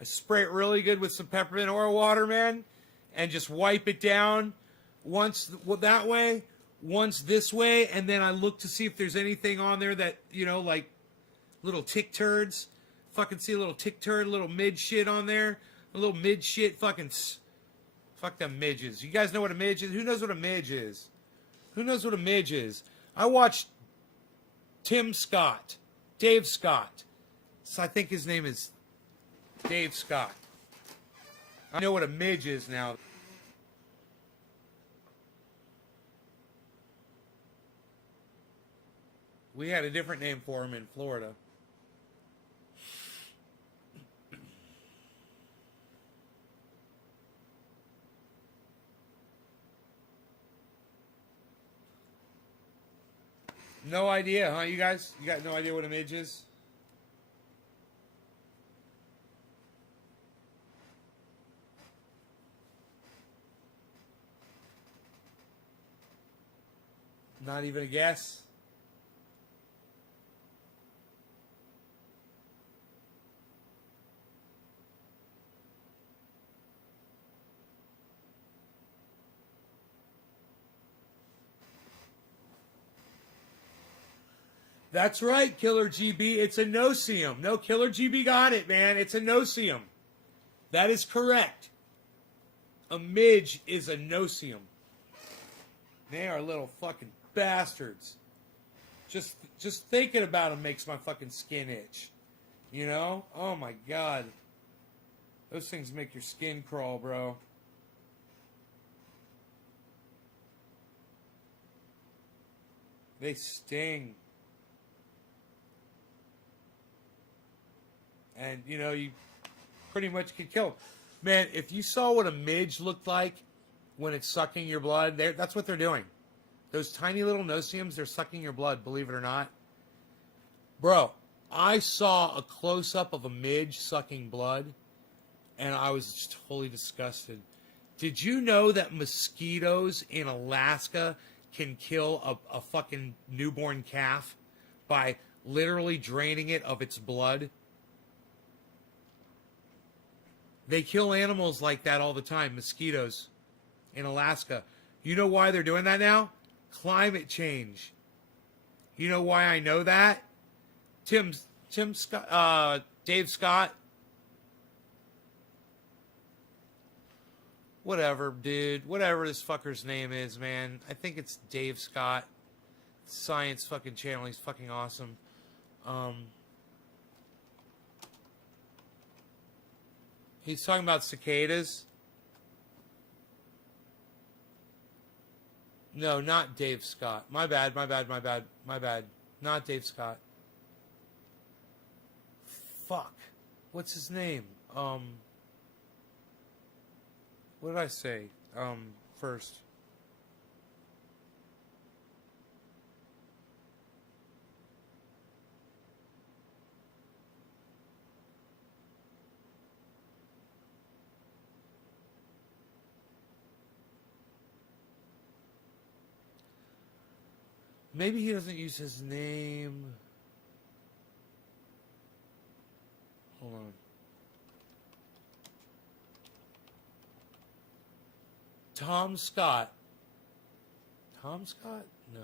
I spray it really good with some peppermint oil water, man, and just wipe it down once that way, once this way, and then I look to see if there's anything on there that, you know, like little tick turds. Fucking see a little tick turd, a little mid shit on there. A little mid shit, fucking... Fuck them midges. You guys know what a midge is? Who knows what a midge is? Who knows what a midge is? I watched Dave Scott. So I think his name is Dave Scott. I know what a midge is now. We had a different name for him in Florida. No idea, huh, you guys? You got no idea what a midge is? Not even a guess? That's right, Killer GB. It's a no-seum. No, Killer GB got it, man. It's a no-seum. That is correct. A midge is a no-seum. They are little fucking bastards. Just thinking about them makes my fucking skin itch. You know? Oh my god. Those things make your skin crawl, bro. They sting. And, you know, you pretty much could kill them. Man, if you saw what a midge looked like when it's sucking your blood, that's what they're doing. Those tiny little no-see-ums, they're sucking your blood, believe it or not. Bro, I saw a close-up of a midge sucking blood, and I was just totally disgusted. Did you know that mosquitoes in Alaska can kill a fucking newborn calf by literally draining it of its blood? They kill animals like that all the time, mosquitoes in Alaska. You know why they're doing that now? Climate change. You know why I know that? Tim Scott, Dave Scott. Whatever, dude. Whatever this fucker's name is, man. I think it's Dave Scott. Science fucking channel. He's fucking awesome. He's talking about cicadas. No, not Dave Scott. My bad. Not Dave Scott. Fuck. What's his name? What did I say? First. Maybe he doesn't use his name. Hold on. Tom Scott. Tom Scott? No.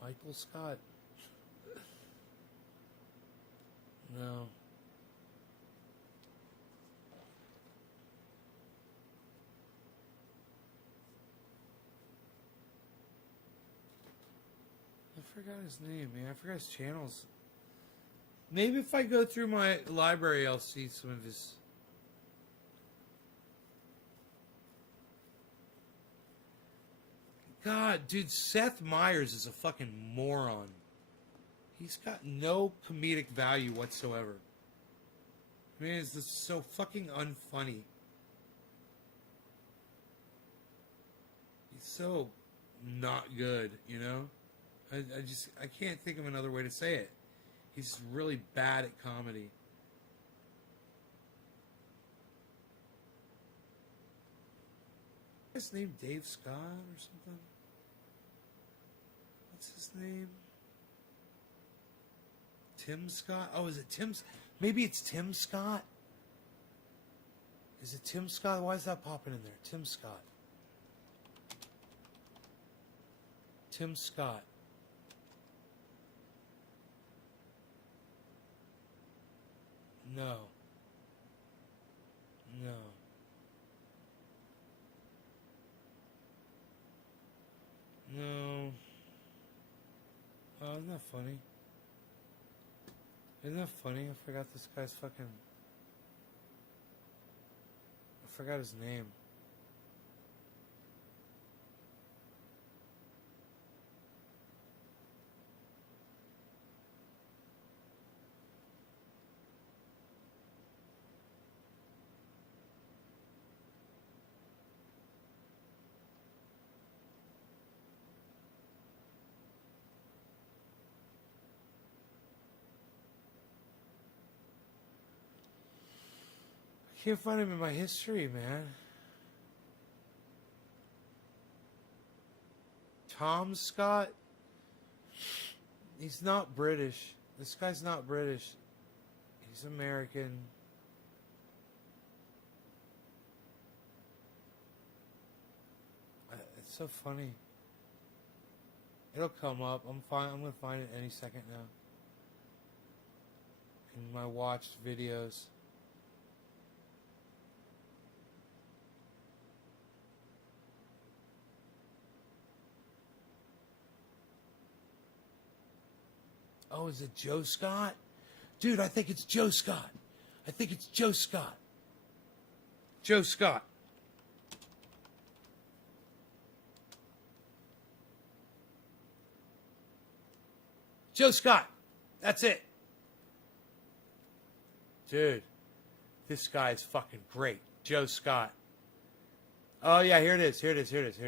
Michael Scott? No. I forgot his name, man. I forgot his channels. Maybe if I go through my library, I'll see some of his... God, dude, Seth Meyers is a fucking moron. He's got no comedic value whatsoever. Man, it's just so fucking unfunny. He's so not good, you know? I can't think of another way to say it. He's really bad at comedy. His name Dave Scott or something? What's his name? Tim Scott? Oh, is it Tim? Maybe it's Tim Scott? Is it Tim Scott? Why is that popping in there? Tim Scott. Tim Scott. No. No. No. Oh, isn't that funny? Isn't that funny? I forgot this guy's fucking... I forgot his name. I can't find him in my history, man. Tom Scott? He's not British. This guy's not British. He's American. It's so funny. It'll come up. I'm gonna find it any second now. In my watched videos. Oh, is it Joe Scott? Dude, I think it's Joe Scott. I think it's Joe Scott. Joe Scott. Joe Scott. That's it. Dude, this guy is fucking great. Joe Scott. Oh, yeah, here it is. Here it is.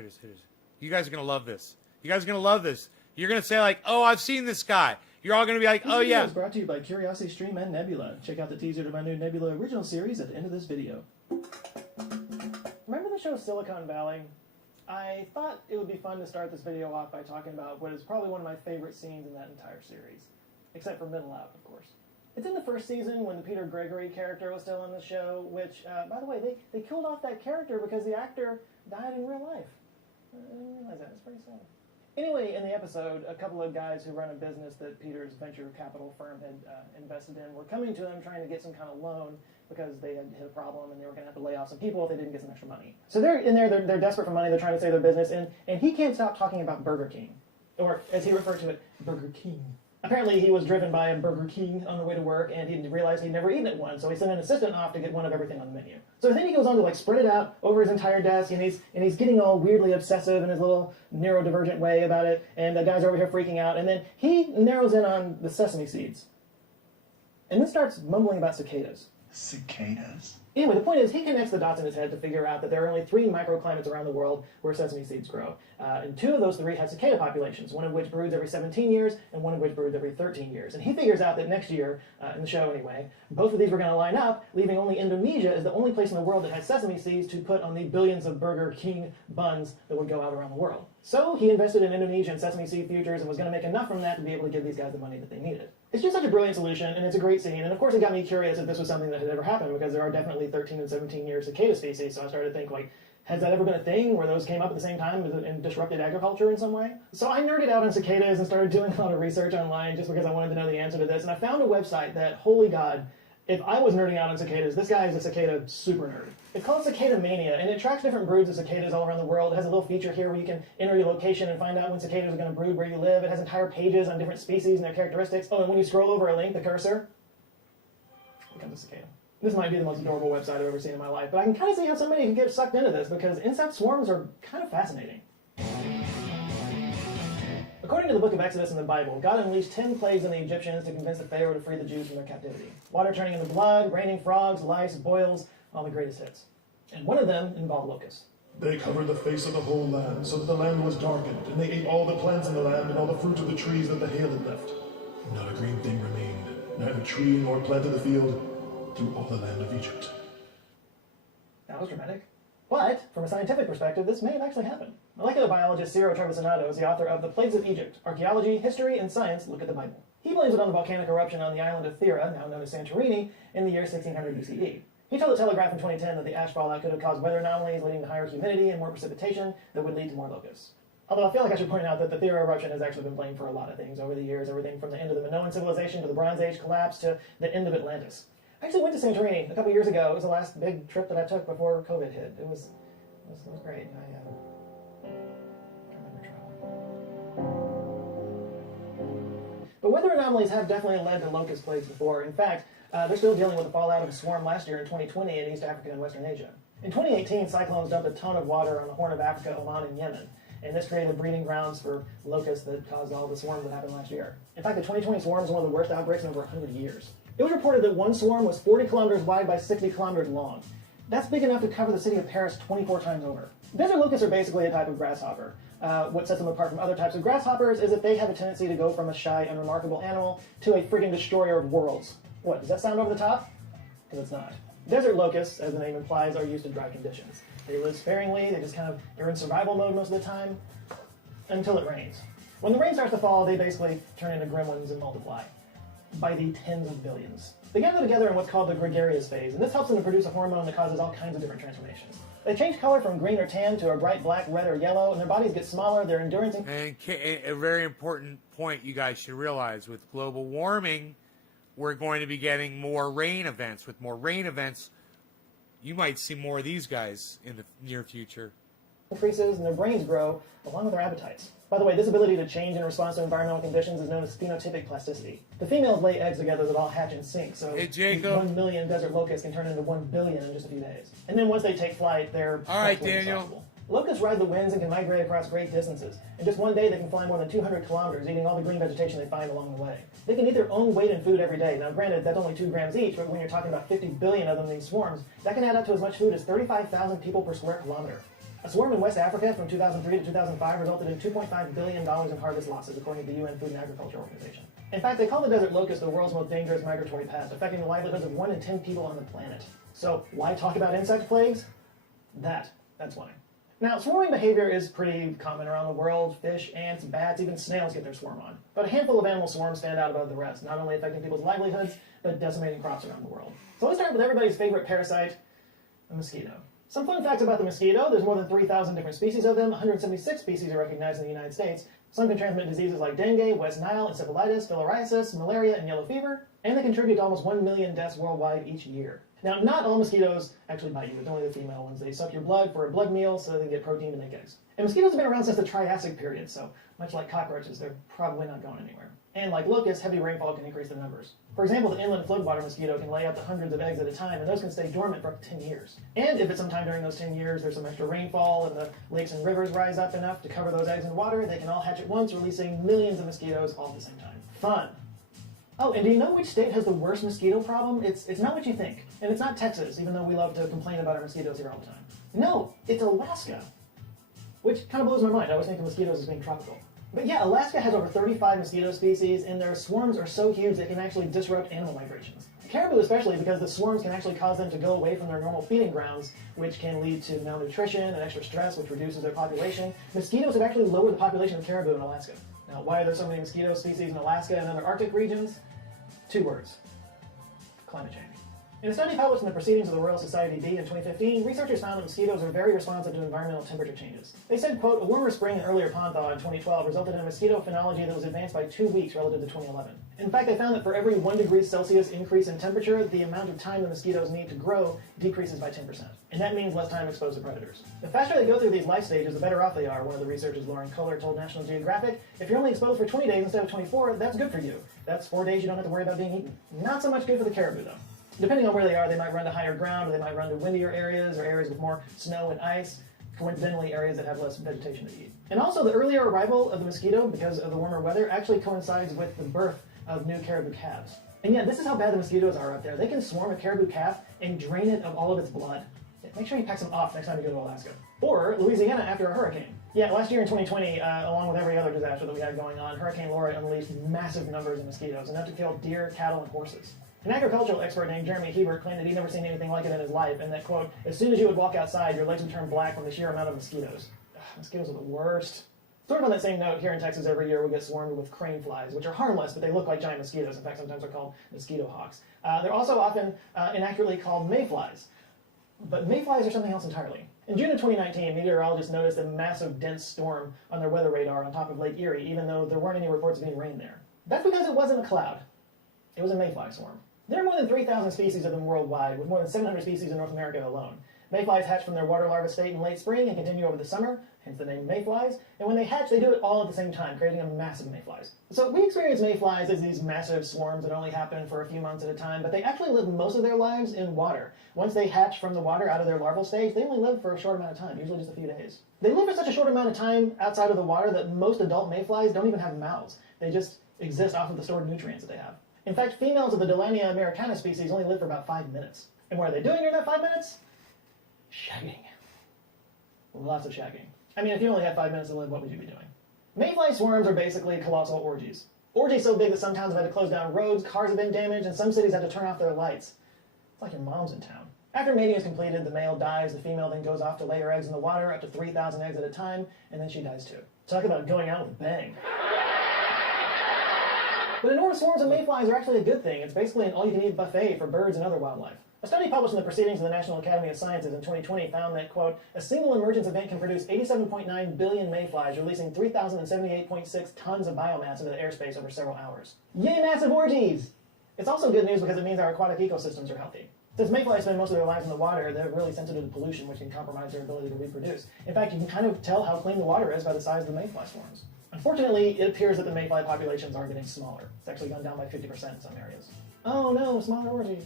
You guys are going to love this. You guys are going to love this. You're going to say like, oh, I've seen this guy. You're all going to be like, oh, yeah. This video is brought to you by Curiosity Stream and Nebula. Check out the teaser to my new Nebula original series at the end of this video. Remember the show Silicon Valley? I thought it would be fun to start this video off by talking about what is probably one of my favorite scenes in that entire series. Except for Middle Out, of course. It's in the first season when the Peter Gregory character was still on the show, which, by the way, they killed off that character because the actor died in real life. I didn't realize that. It's pretty sad. Anyway, in the episode, a couple of guys who run a business that Peter's venture capital firm had invested in were coming to him trying to get some kind of loan because they had hit a problem and they were going to have to lay off some people if they didn't get some extra money. So they're in there, they're desperate for money, they're trying to save their business, and he can't stop talking about Burger King. Or, as he referred to it, Burger King. Apparently he was driven by a Burger King on the way to work, and he realized he'd never eaten at one, so he sent an assistant off to get one of everything on the menu. So then he goes on to spread it out over his entire desk, and he's getting all weirdly obsessive in his little neurodivergent way about it, and the guys are over here freaking out, and then he narrows in on the sesame seeds. And then starts mumbling about cicadas. Cicadas? Anyway, the point is, he connects the dots in his head to figure out that there are only 3 microclimates around the world where sesame seeds grow. And 2 of those 3 have cicada populations, one of which broods every 17 years, and one of which broods every 13 years. And he figures out that next year, in the show anyway, both of these were going to line up, leaving only Indonesia as the only place in the world that has sesame seeds to put on the billions of Burger King buns that would go out around the world. So he invested in Indonesian sesame seed futures and was going to make enough from that to be able to give these guys the money that they needed. It's just such a brilliant solution, and it's a great scene, and of course it got me curious if this was something that had ever happened, because there are definitely 13 and 17-year cicada species, so I started to think, has that ever been a thing where those came up at the same time and disrupted agriculture in some way? So I nerded out on cicadas and started doing a lot of research online just because I wanted to know the answer to this, and I found a website that, holy God, if I was nerding out on cicadas, this guy is a cicada super nerd. It's called Cicada Mania, and it tracks different broods of cicadas all around the world. It has a little feature here where you can enter your location and find out when cicadas are going to brood where you live. It has entire pages on different species and their characteristics. Oh, and when you scroll over a link, the cursor becomes a cicada. This might be the most adorable website I've ever seen in my life, but I can kind of see how somebody can get sucked into this because insect swarms are kind of fascinating. According to the book of Exodus in the Bible, God unleashed 10 plagues on the Egyptians to convince the Pharaoh to free the Jews from their captivity. Water turning into blood, raining frogs, lice, boils, all the greatest hits. And one of them involved locusts. They covered the face of the whole land, so that the land was darkened, and they ate all the plants in the land and all the fruit of the trees that the hail had left. Not a green thing remained, neither tree nor plant of the field, through all the land of Egypt. That was dramatic. But, from a scientific perspective, this may have actually happened. Molecular biologist Ciro Trevisanado is the author of The Plagues of Egypt, Archaeology, History, and Science Look at the Bible. He blames it on the volcanic eruption on the island of Thera, now known as Santorini, in the year 1600 BCE. He told the Telegraph in 2010 that the ash fallout could have caused weather anomalies leading to higher humidity and more precipitation that would lead to more locusts. Although I feel like I should point out that the Thera eruption has actually been blamed for a lot of things over the years, everything from the end of the Minoan civilization to the Bronze Age collapse to the end of Atlantis. I actually went to Santorini a couple years ago. It was the last big trip that I took before COVID hit. It was great. I remember traveling. But weather anomalies have definitely led to locust plagues before. In fact, they're still dealing with the fallout of a swarm last year in 2020 in East Africa and Western Asia. In 2018, cyclones dumped a ton of water on the Horn of Africa, Oman, and Yemen. And this created breeding grounds for locusts that caused all the swarms that happened last year. In fact, the 2020 swarm was one of the worst outbreaks in over 100 years. It was reported that one swarm was 40 kilometers wide by 60 kilometers long. That's big enough to cover the city of Paris 24 times over. Desert locusts are basically a type of grasshopper. What sets them apart from other types of grasshoppers is that they have a tendency to go from a shy, unremarkable animal to a friggin' destroyer of worlds. What, does that sound over the top? Because it's not. Desert locusts, as the name implies, are used to dry conditions. They live sparingly, they're in survival mode most of the time, until it rains. When the rain starts to fall, they basically turn into gremlins and multiply by the tens of billions. They gather together in what's called the Gregarious Phase, and this helps them to produce a hormone that causes all kinds of different transformations. They change color from green or tan to a bright black, red, or yellow, and their bodies get smaller, their endurance... And a very important point you guys should realize, with global warming, we're going to be getting more rain events. With more rain events, you might see more of these guys in the near future. Increases, and their brains grow, along with their appetites. By the way, this ability to change in response to environmental conditions is known as phenotypic plasticity. The females lay eggs together that all hatch in sync, so hey, Jacob. 1 million desert locusts can turn into 1 billion in just a few days. And then once they take flight, they're... All right, Daniel. Unstoppable. Locusts ride the winds and can migrate across great distances. In just one day, they can fly more than 200 kilometers, eating all the green vegetation they find along the way. They can eat their own weight in food every day. Now, granted, that's only 2 grams each, but when you're talking about 50 billion of them in these swarms, that can add up to as much food as 35,000 people per square kilometer. A swarm in West Africa from 2003 to 2005 resulted in $2.5 billion in harvest losses, according to the UN Food and Agriculture Organization. In fact, they call the desert locust the world's most dangerous migratory pest, affecting the livelihoods of 1 in 10 people on the planet. So, why talk about insect plagues? That's why. Now, swarming behavior is pretty common around the world. Fish, ants, bats, even snails get their swarm on. But a handful of animal swarms stand out above the rest, not only affecting people's livelihoods, but decimating crops around the world. So let's start with everybody's favorite parasite, the mosquito. Some fun facts about the mosquito. There's more than 3,000 different species of them. 176 species are recognized in the United States. Some can transmit diseases like dengue, West Nile, encephalitis, filariasis, malaria, and yellow fever. And they contribute to almost 1 million deaths worldwide each year. Now, not all mosquitoes actually bite you. It's only the female ones. They suck your blood for a blood meal so they can get protein to make eggs. And mosquitoes have been around since the Triassic period, so much like cockroaches, they're probably not going anywhere. And like locusts, heavy rainfall can increase their numbers. For example, the inland floodwater mosquito can lay up to hundreds of eggs at a time, and those can stay dormant for up to 10 years. And if at some time during those 10 years there's some extra rainfall and the lakes and rivers rise up enough to cover those eggs in water, they can all hatch at once, releasing millions of mosquitoes all at the same time. Fun! Oh, and do you know which state has the worst mosquito problem? It's not what you think. And it's not Texas, even though we love to complain about our mosquitoes here all the time. No, it's Alaska. Which kind of blows my mind. I always think of mosquitoes as being tropical. But yeah, Alaska has over 35 mosquito species, and their swarms are so huge they can actually disrupt animal migrations. Caribou especially, because the swarms can actually cause them to go away from their normal feeding grounds, which can lead to malnutrition and extra stress, which reduces their population. Mosquitoes have actually lowered the population of caribou in Alaska. Now, why are there so many mosquito species in Alaska and other Arctic regions? 2 words. Climate change. In a study published in the Proceedings of the Royal Society B in 2015, researchers found that mosquitoes are very responsive to environmental temperature changes. They said, quote, a warmer spring and earlier pond thaw in 2012 resulted in a mosquito phenology that was advanced by 2 weeks relative to 2011. In fact, they found that for every 1 degree Celsius increase in temperature, the amount of time the mosquitoes need to grow decreases by 10%. And that means less time exposed to predators. The faster they go through these life stages, the better off they are, one of the researchers, Lauren Kohler, told National Geographic. If you're only exposed for 20 days instead of 24, that's good for you. That's 4 days you don't have to worry about being eaten. Not so much good for the caribou, though. Depending on where they are, they might run to higher ground, or they might run to windier areas, or areas with more snow and ice, coincidentally areas that have less vegetation to eat. And also, the earlier arrival of the mosquito, because of the warmer weather, actually coincides with the birth of new caribou calves. And yeah, this is how bad the mosquitoes are up there. They can swarm a caribou calf and drain it of all of its blood. Make sure you pack some off next time you go to Alaska. Or Louisiana after a hurricane. Yeah, last year in 2020, along with every other disaster that we had going on, Hurricane Laura unleashed massive numbers of mosquitoes, enough to kill deer, cattle, and horses. An agricultural expert named Jeremy Hebert claimed that he'd never seen anything like it in his life, and that, quote, as soon as you would walk outside, your legs would turn black from the sheer amount of mosquitoes. Ugh, mosquitoes are the worst. Sort of on that same note, here in Texas every year we get swarmed with crane flies, which are harmless, but they look like giant mosquitoes. In fact, sometimes they're called mosquito hawks. They're also often inaccurately called mayflies. But mayflies are something else entirely. In June of 2019, meteorologists noticed a massive dense storm on their weather radar on top of Lake Erie, even though there weren't any reports of any rain there. That's because it wasn't a cloud. It was a mayfly swarm. There are more than 3,000 species of them worldwide, with more than 700 species in North America alone. Mayflies hatch from their water larva state in late spring and continue over the summer, hence the name mayflies. And when they hatch, they do it all at the same time, creating a massive mayflies. So we experience mayflies as these massive swarms that only happen for a few months at a time, but they actually live most of their lives in water. Once they hatch from the water out of their larval stage, they only live for a short amount of time, usually just a few days. They live for such a short amount of time outside of the water that most adult mayflies don't even have mouths. They just exist off of the stored nutrients that they have. In fact, females of the Delania americana species only live for about 5 minutes. And what are they doing during that 5 minutes? Shagging. Lots of shagging. I mean, if you only had 5 minutes to live, what would you be doing? Mayfly swarms are basically colossal orgies. Orgies so big that some towns have had to close down roads, cars have been damaged, and some cities had to turn off their lights. It's like your mom's in town. After mating is completed, the male dies, the female then goes off to lay her eggs in the water, up to 3,000 eggs at a time, and then she dies too. Talk about going out with a bang. But enormous swarms of mayflies are actually a good thing. It's basically an all-you-can-eat buffet for birds and other wildlife. A study published in the Proceedings of the National Academy of Sciences in 2020 found that, quote, a single emergence event can produce 87.9 billion mayflies, releasing 3,078.6 tons of biomass into the airspace over several hours. Yay, massive orgies! It's also good news because it means our aquatic ecosystems are healthy. Since mayflies spend most of their lives in the water, they're really sensitive to pollution, which can compromise their ability to reproduce. In fact, you can kind of tell how clean the water is by the size of the mayfly swarms. Unfortunately, it appears that the mayfly populations are getting smaller. It's actually gone down by 50% in some areas. Oh no, smaller orgies.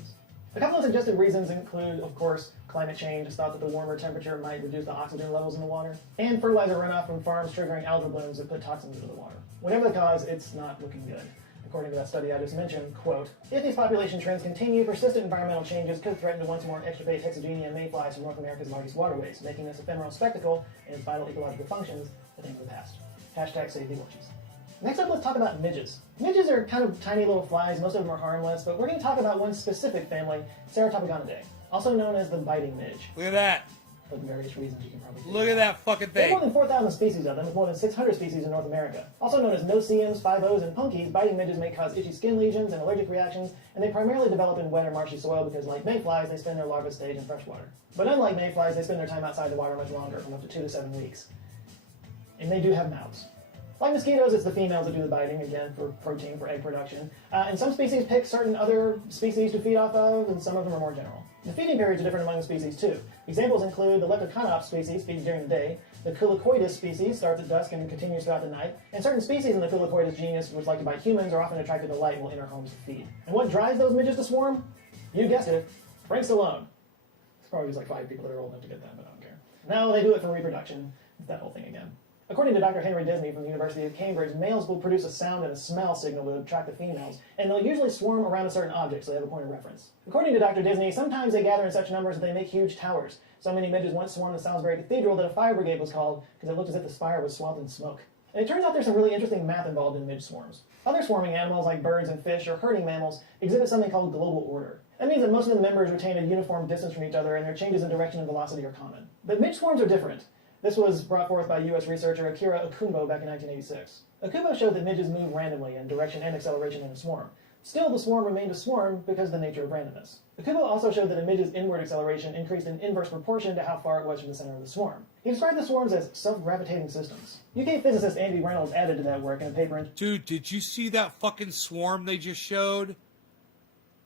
A couple of suggested reasons include, of course, climate change. It's thought that the warmer temperature might reduce the oxygen levels in the water, and fertilizer runoff from farms triggering algal blooms that put toxins into the water. Whatever the cause, it's not looking good. According to that study I just mentioned, quote, if these population trends continue, persistent environmental changes could threaten to once more extirpate hexagenia mayflies from North America's largest waterways, making this ephemeral spectacle and its vital ecological functions a thing of the past. Hashtag save the orchids. Next up, let's talk about midges. Midges are kind of tiny little flies, most of them are harmless, but we're going to talk about one specific family, Ceratopogonidae, also known as the biting midge. Look at that. For various reasons you can probably Look at that fucking There are thing. more than 4,000 species of them, with more than 600 species in North America. Also known as no-see-ums, 5-Os, and punkies, biting midges may cause itchy skin lesions and allergic reactions, and they primarily develop in wet or marshy soil because, like mayflies, they spend their larva stage in fresh water. But unlike mayflies, they spend their time outside the water much longer, from up to 2 to 7 weeks. And they do have mouths. Like mosquitoes, it's the females that do the biting, again, for protein, for egg production. And some species pick certain other species to feed off of, and some of them are more general. The feeding periods are different among the species, too. Examples include the Leptoconops species feeds during the day, the Culicoidus species starts at dusk and continues throughout the night, and certain species in the Culicoidus genus, which like to bite humans, are often attracted to light and will enter homes to feed. And what drives those midges to swarm? You guessed it, Frank Stallone. There's probably just like 5 people that are old enough to get that, but I don't care. No, they do it for reproduction. It's that whole thing again. According to Dr. Henry Disney from the University of Cambridge, males will produce a sound and a smell signal to attract the females, and they'll usually swarm around a certain object, so they have a point of reference. According to Dr. Disney, sometimes they gather in such numbers that they make huge towers. So many midges once swarmed the Salisbury Cathedral that a fire brigade was called because it looked as if the spire was swathed in smoke. And it turns out there's some really interesting math involved in midge swarms. Other swarming animals like birds and fish or herding mammals exhibit something called global order. That means that most of the members retain a uniform distance from each other and their changes in direction and velocity are common. But midge swarms are different. This was brought forth by U.S. researcher Akira Okumbo back in 1986. Okumbo showed that midges move randomly in direction and acceleration in a swarm. Still, the swarm remained a swarm because of the nature of randomness. Okumbo also showed that a midge's inward acceleration increased in inverse proportion to how far it was from the center of the swarm. He described the swarms as self-gravitating systems. UK physicist Andy Reynolds added to that work in a paper in... Dude, did you see that fucking swarm they just showed?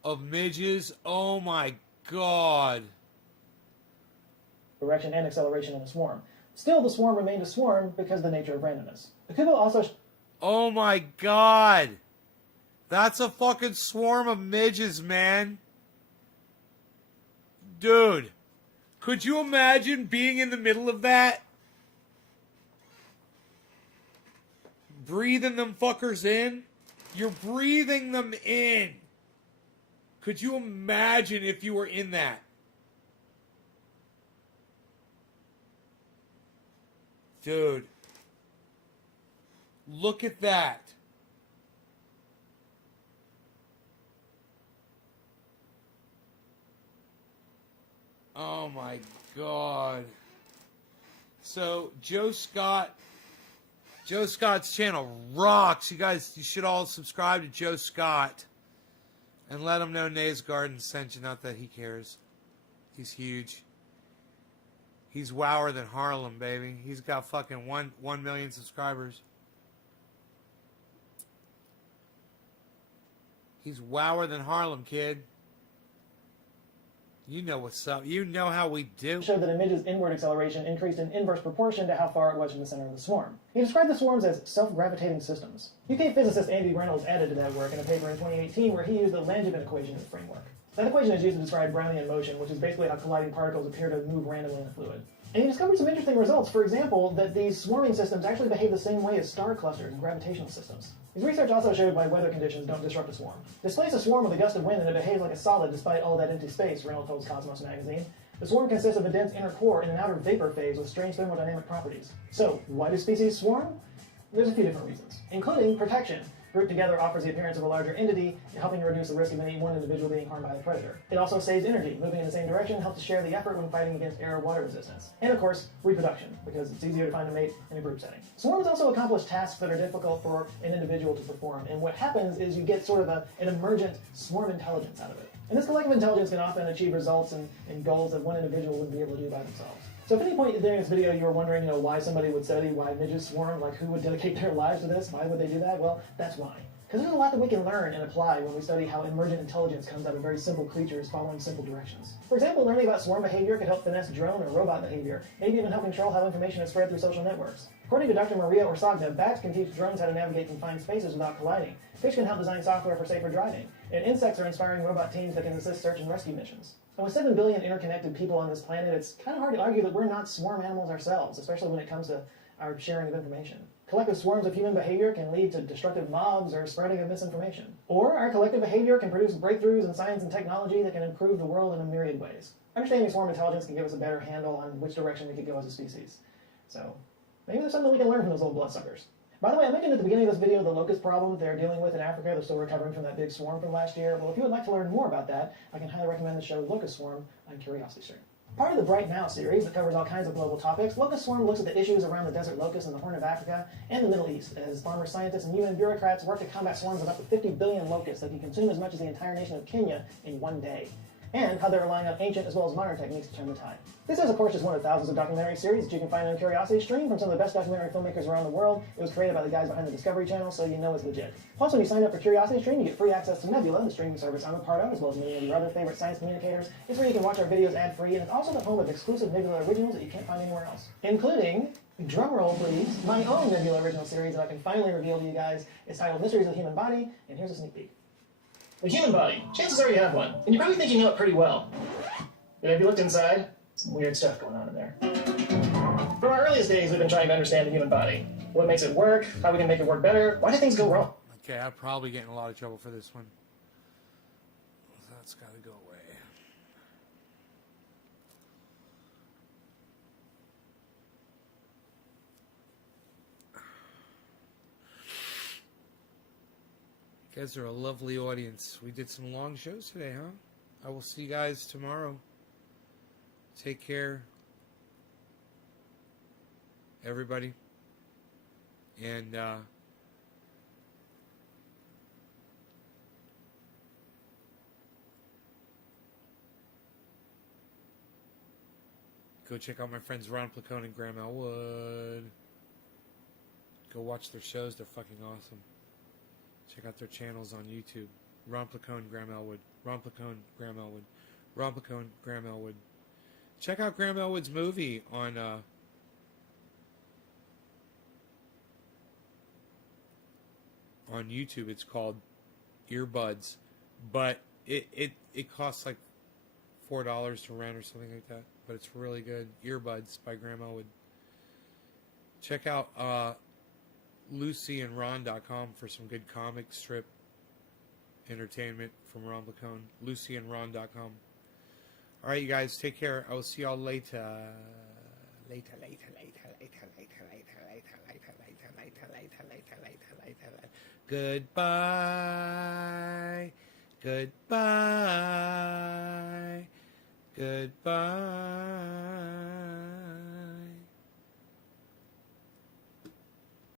Of midges? Oh my god. Direction and acceleration in a swarm. Still, the swarm remained a swarm because of the nature of randomness. Okumbo also... Oh my god. That's a fucking swarm of midges, man. Dude. Could you imagine being in the middle of that? Breathing them fuckers in? You're breathing them in. Could you imagine if you were in that? Dude. Look at that. Oh my god. So Joe Scott's channel rocks. You guys, you should all subscribe to Joe Scott and let him know Nays Garden sent you. Not that he cares. He's huge. He's wower than Harlem, baby. He's got fucking 1 million subscribers. He's wower than Harlem, kid. You know what's up. You know how we do. Showed that a midge's inward acceleration increased in inverse proportion to how far it was from the center of the swarm. He described the swarms as self-gravitating systems. UK physicist Andy Reynolds added to that work in a paper in 2018 where he used the Langevin equation as a framework. That equation is used to describe Brownian motion, which is basically how colliding particles appear to move randomly in a fluid. And he discovered some interesting results. For example, that these swarming systems actually behave the same way as star clusters and gravitational systems. His research also showed why weather conditions don't disrupt a swarm. Displace a swarm with a gust of wind and it behaves like a solid despite all that empty space, Reynolds told Cosmos magazine. The swarm consists of a dense inner core and an outer vapor phase with strange thermodynamic properties. So, why do species swarm? There's a few different reasons, including protection. Grouped together offers the appearance of a larger entity, helping to reduce the risk of any one individual being harmed by a predator. It also saves energy. Moving in the same direction helps to share the effort when fighting against air or water resistance. And of course, reproduction, because it's easier to find a mate in a group setting. Swarms also accomplish tasks that are difficult for an individual to perform, and what happens is you get sort of an emergent swarm intelligence out of it. And this collective intelligence can often achieve results and goals that one individual wouldn't be able to do by themselves. So if at any point during this video you were wondering, why somebody would study why midges swarm, like who would dedicate their lives to this, why would they do that? Well, that's why. Because there's a lot that we can learn and apply when we study how emergent intelligence comes out of very simple creatures following simple directions. For example, learning about swarm behavior could help finesse drone or robot behavior, maybe even help control how information is spread through social networks. According to Dr. Maria Orsagna, bats can teach drones how to navigate confined spaces without colliding. Fish can help design software for safer driving. And insects are inspiring robot teams that can assist search and rescue missions. And with 7 billion interconnected people on this planet, it's kind of hard to argue that we're not swarm animals ourselves, especially when it comes to our sharing of information. Collective swarms of human behavior can lead to destructive mobs or spreading of misinformation. Or our collective behavior can produce breakthroughs in science and technology that can improve the world in a myriad ways. Understanding swarm intelligence can give us a better handle on which direction we could go as a species. So, maybe there's something we can learn from those little bloodsuckers. By the way, I mentioned at the beginning of this video the locust problem they're dealing with in Africa. They're still recovering from that big swarm from last year. Well, if you would like to learn more about that, I can highly recommend the show Locust Swarm on Curiosity Stream. Part of the Bright Now series that covers all kinds of global topics, Locust Swarm looks at the issues around the desert locust in the Horn of Africa and the Middle East, as farmer scientists and UN bureaucrats work to combat swarms of up to 50 billion locusts that can consume as much as the entire nation of Kenya in one day, and how they're relying on ancient as well as modern techniques to turn the tide. This is, of course, just one of thousands of documentary series that you can find on Curiosity Stream from some of the best documentary filmmakers around the world. It was created by the guys behind the Discovery Channel, so you know it's legit. Plus, when you sign up for Curiosity Stream, you get free access to Nebula, the streaming service I'm a part of, as well as many of your other favorite science communicators. It's where you can watch our videos ad-free, and it's also the home of exclusive Nebula originals that you can't find anywhere else, including, drumroll please, my own Nebula original series that I can finally reveal to you guys. It's titled Mysteries of the Human Body, and here's a sneak peek. The human body. Chances are you have one, and you probably think you know it pretty well. But have you looked inside? Some weird stuff going on in there. From our earliest days, we've been trying to understand the human body. What makes it work, how we can make it work better, why do things go wrong? Okay, I'll probably get in a lot of trouble for this one. That's got to go away. You guys are a lovely audience. We did some long shows today, huh? I will see you guys tomorrow. Take care, everybody. And go check out my friends Ron Placone and Graham Elwood. Go watch their shows. They're fucking awesome. Check out their channels on YouTube. Ron Placone, Graham Elwood. Ron Placone, Graham Elwood. Ron Placone, Graham Elwood. Check out Graham Elwood's movie on YouTube. It's called Earbuds, but it costs like $4 to rent or something like that. But it's really good. Earbuds by Graham Elwood. Check out LucyandRon.com for some good comic strip entertainment from Ron Placone. LucyandRon.com. All right, you guys, take care. I will see y'all later. Goodbye. Goodbye. Goodbye.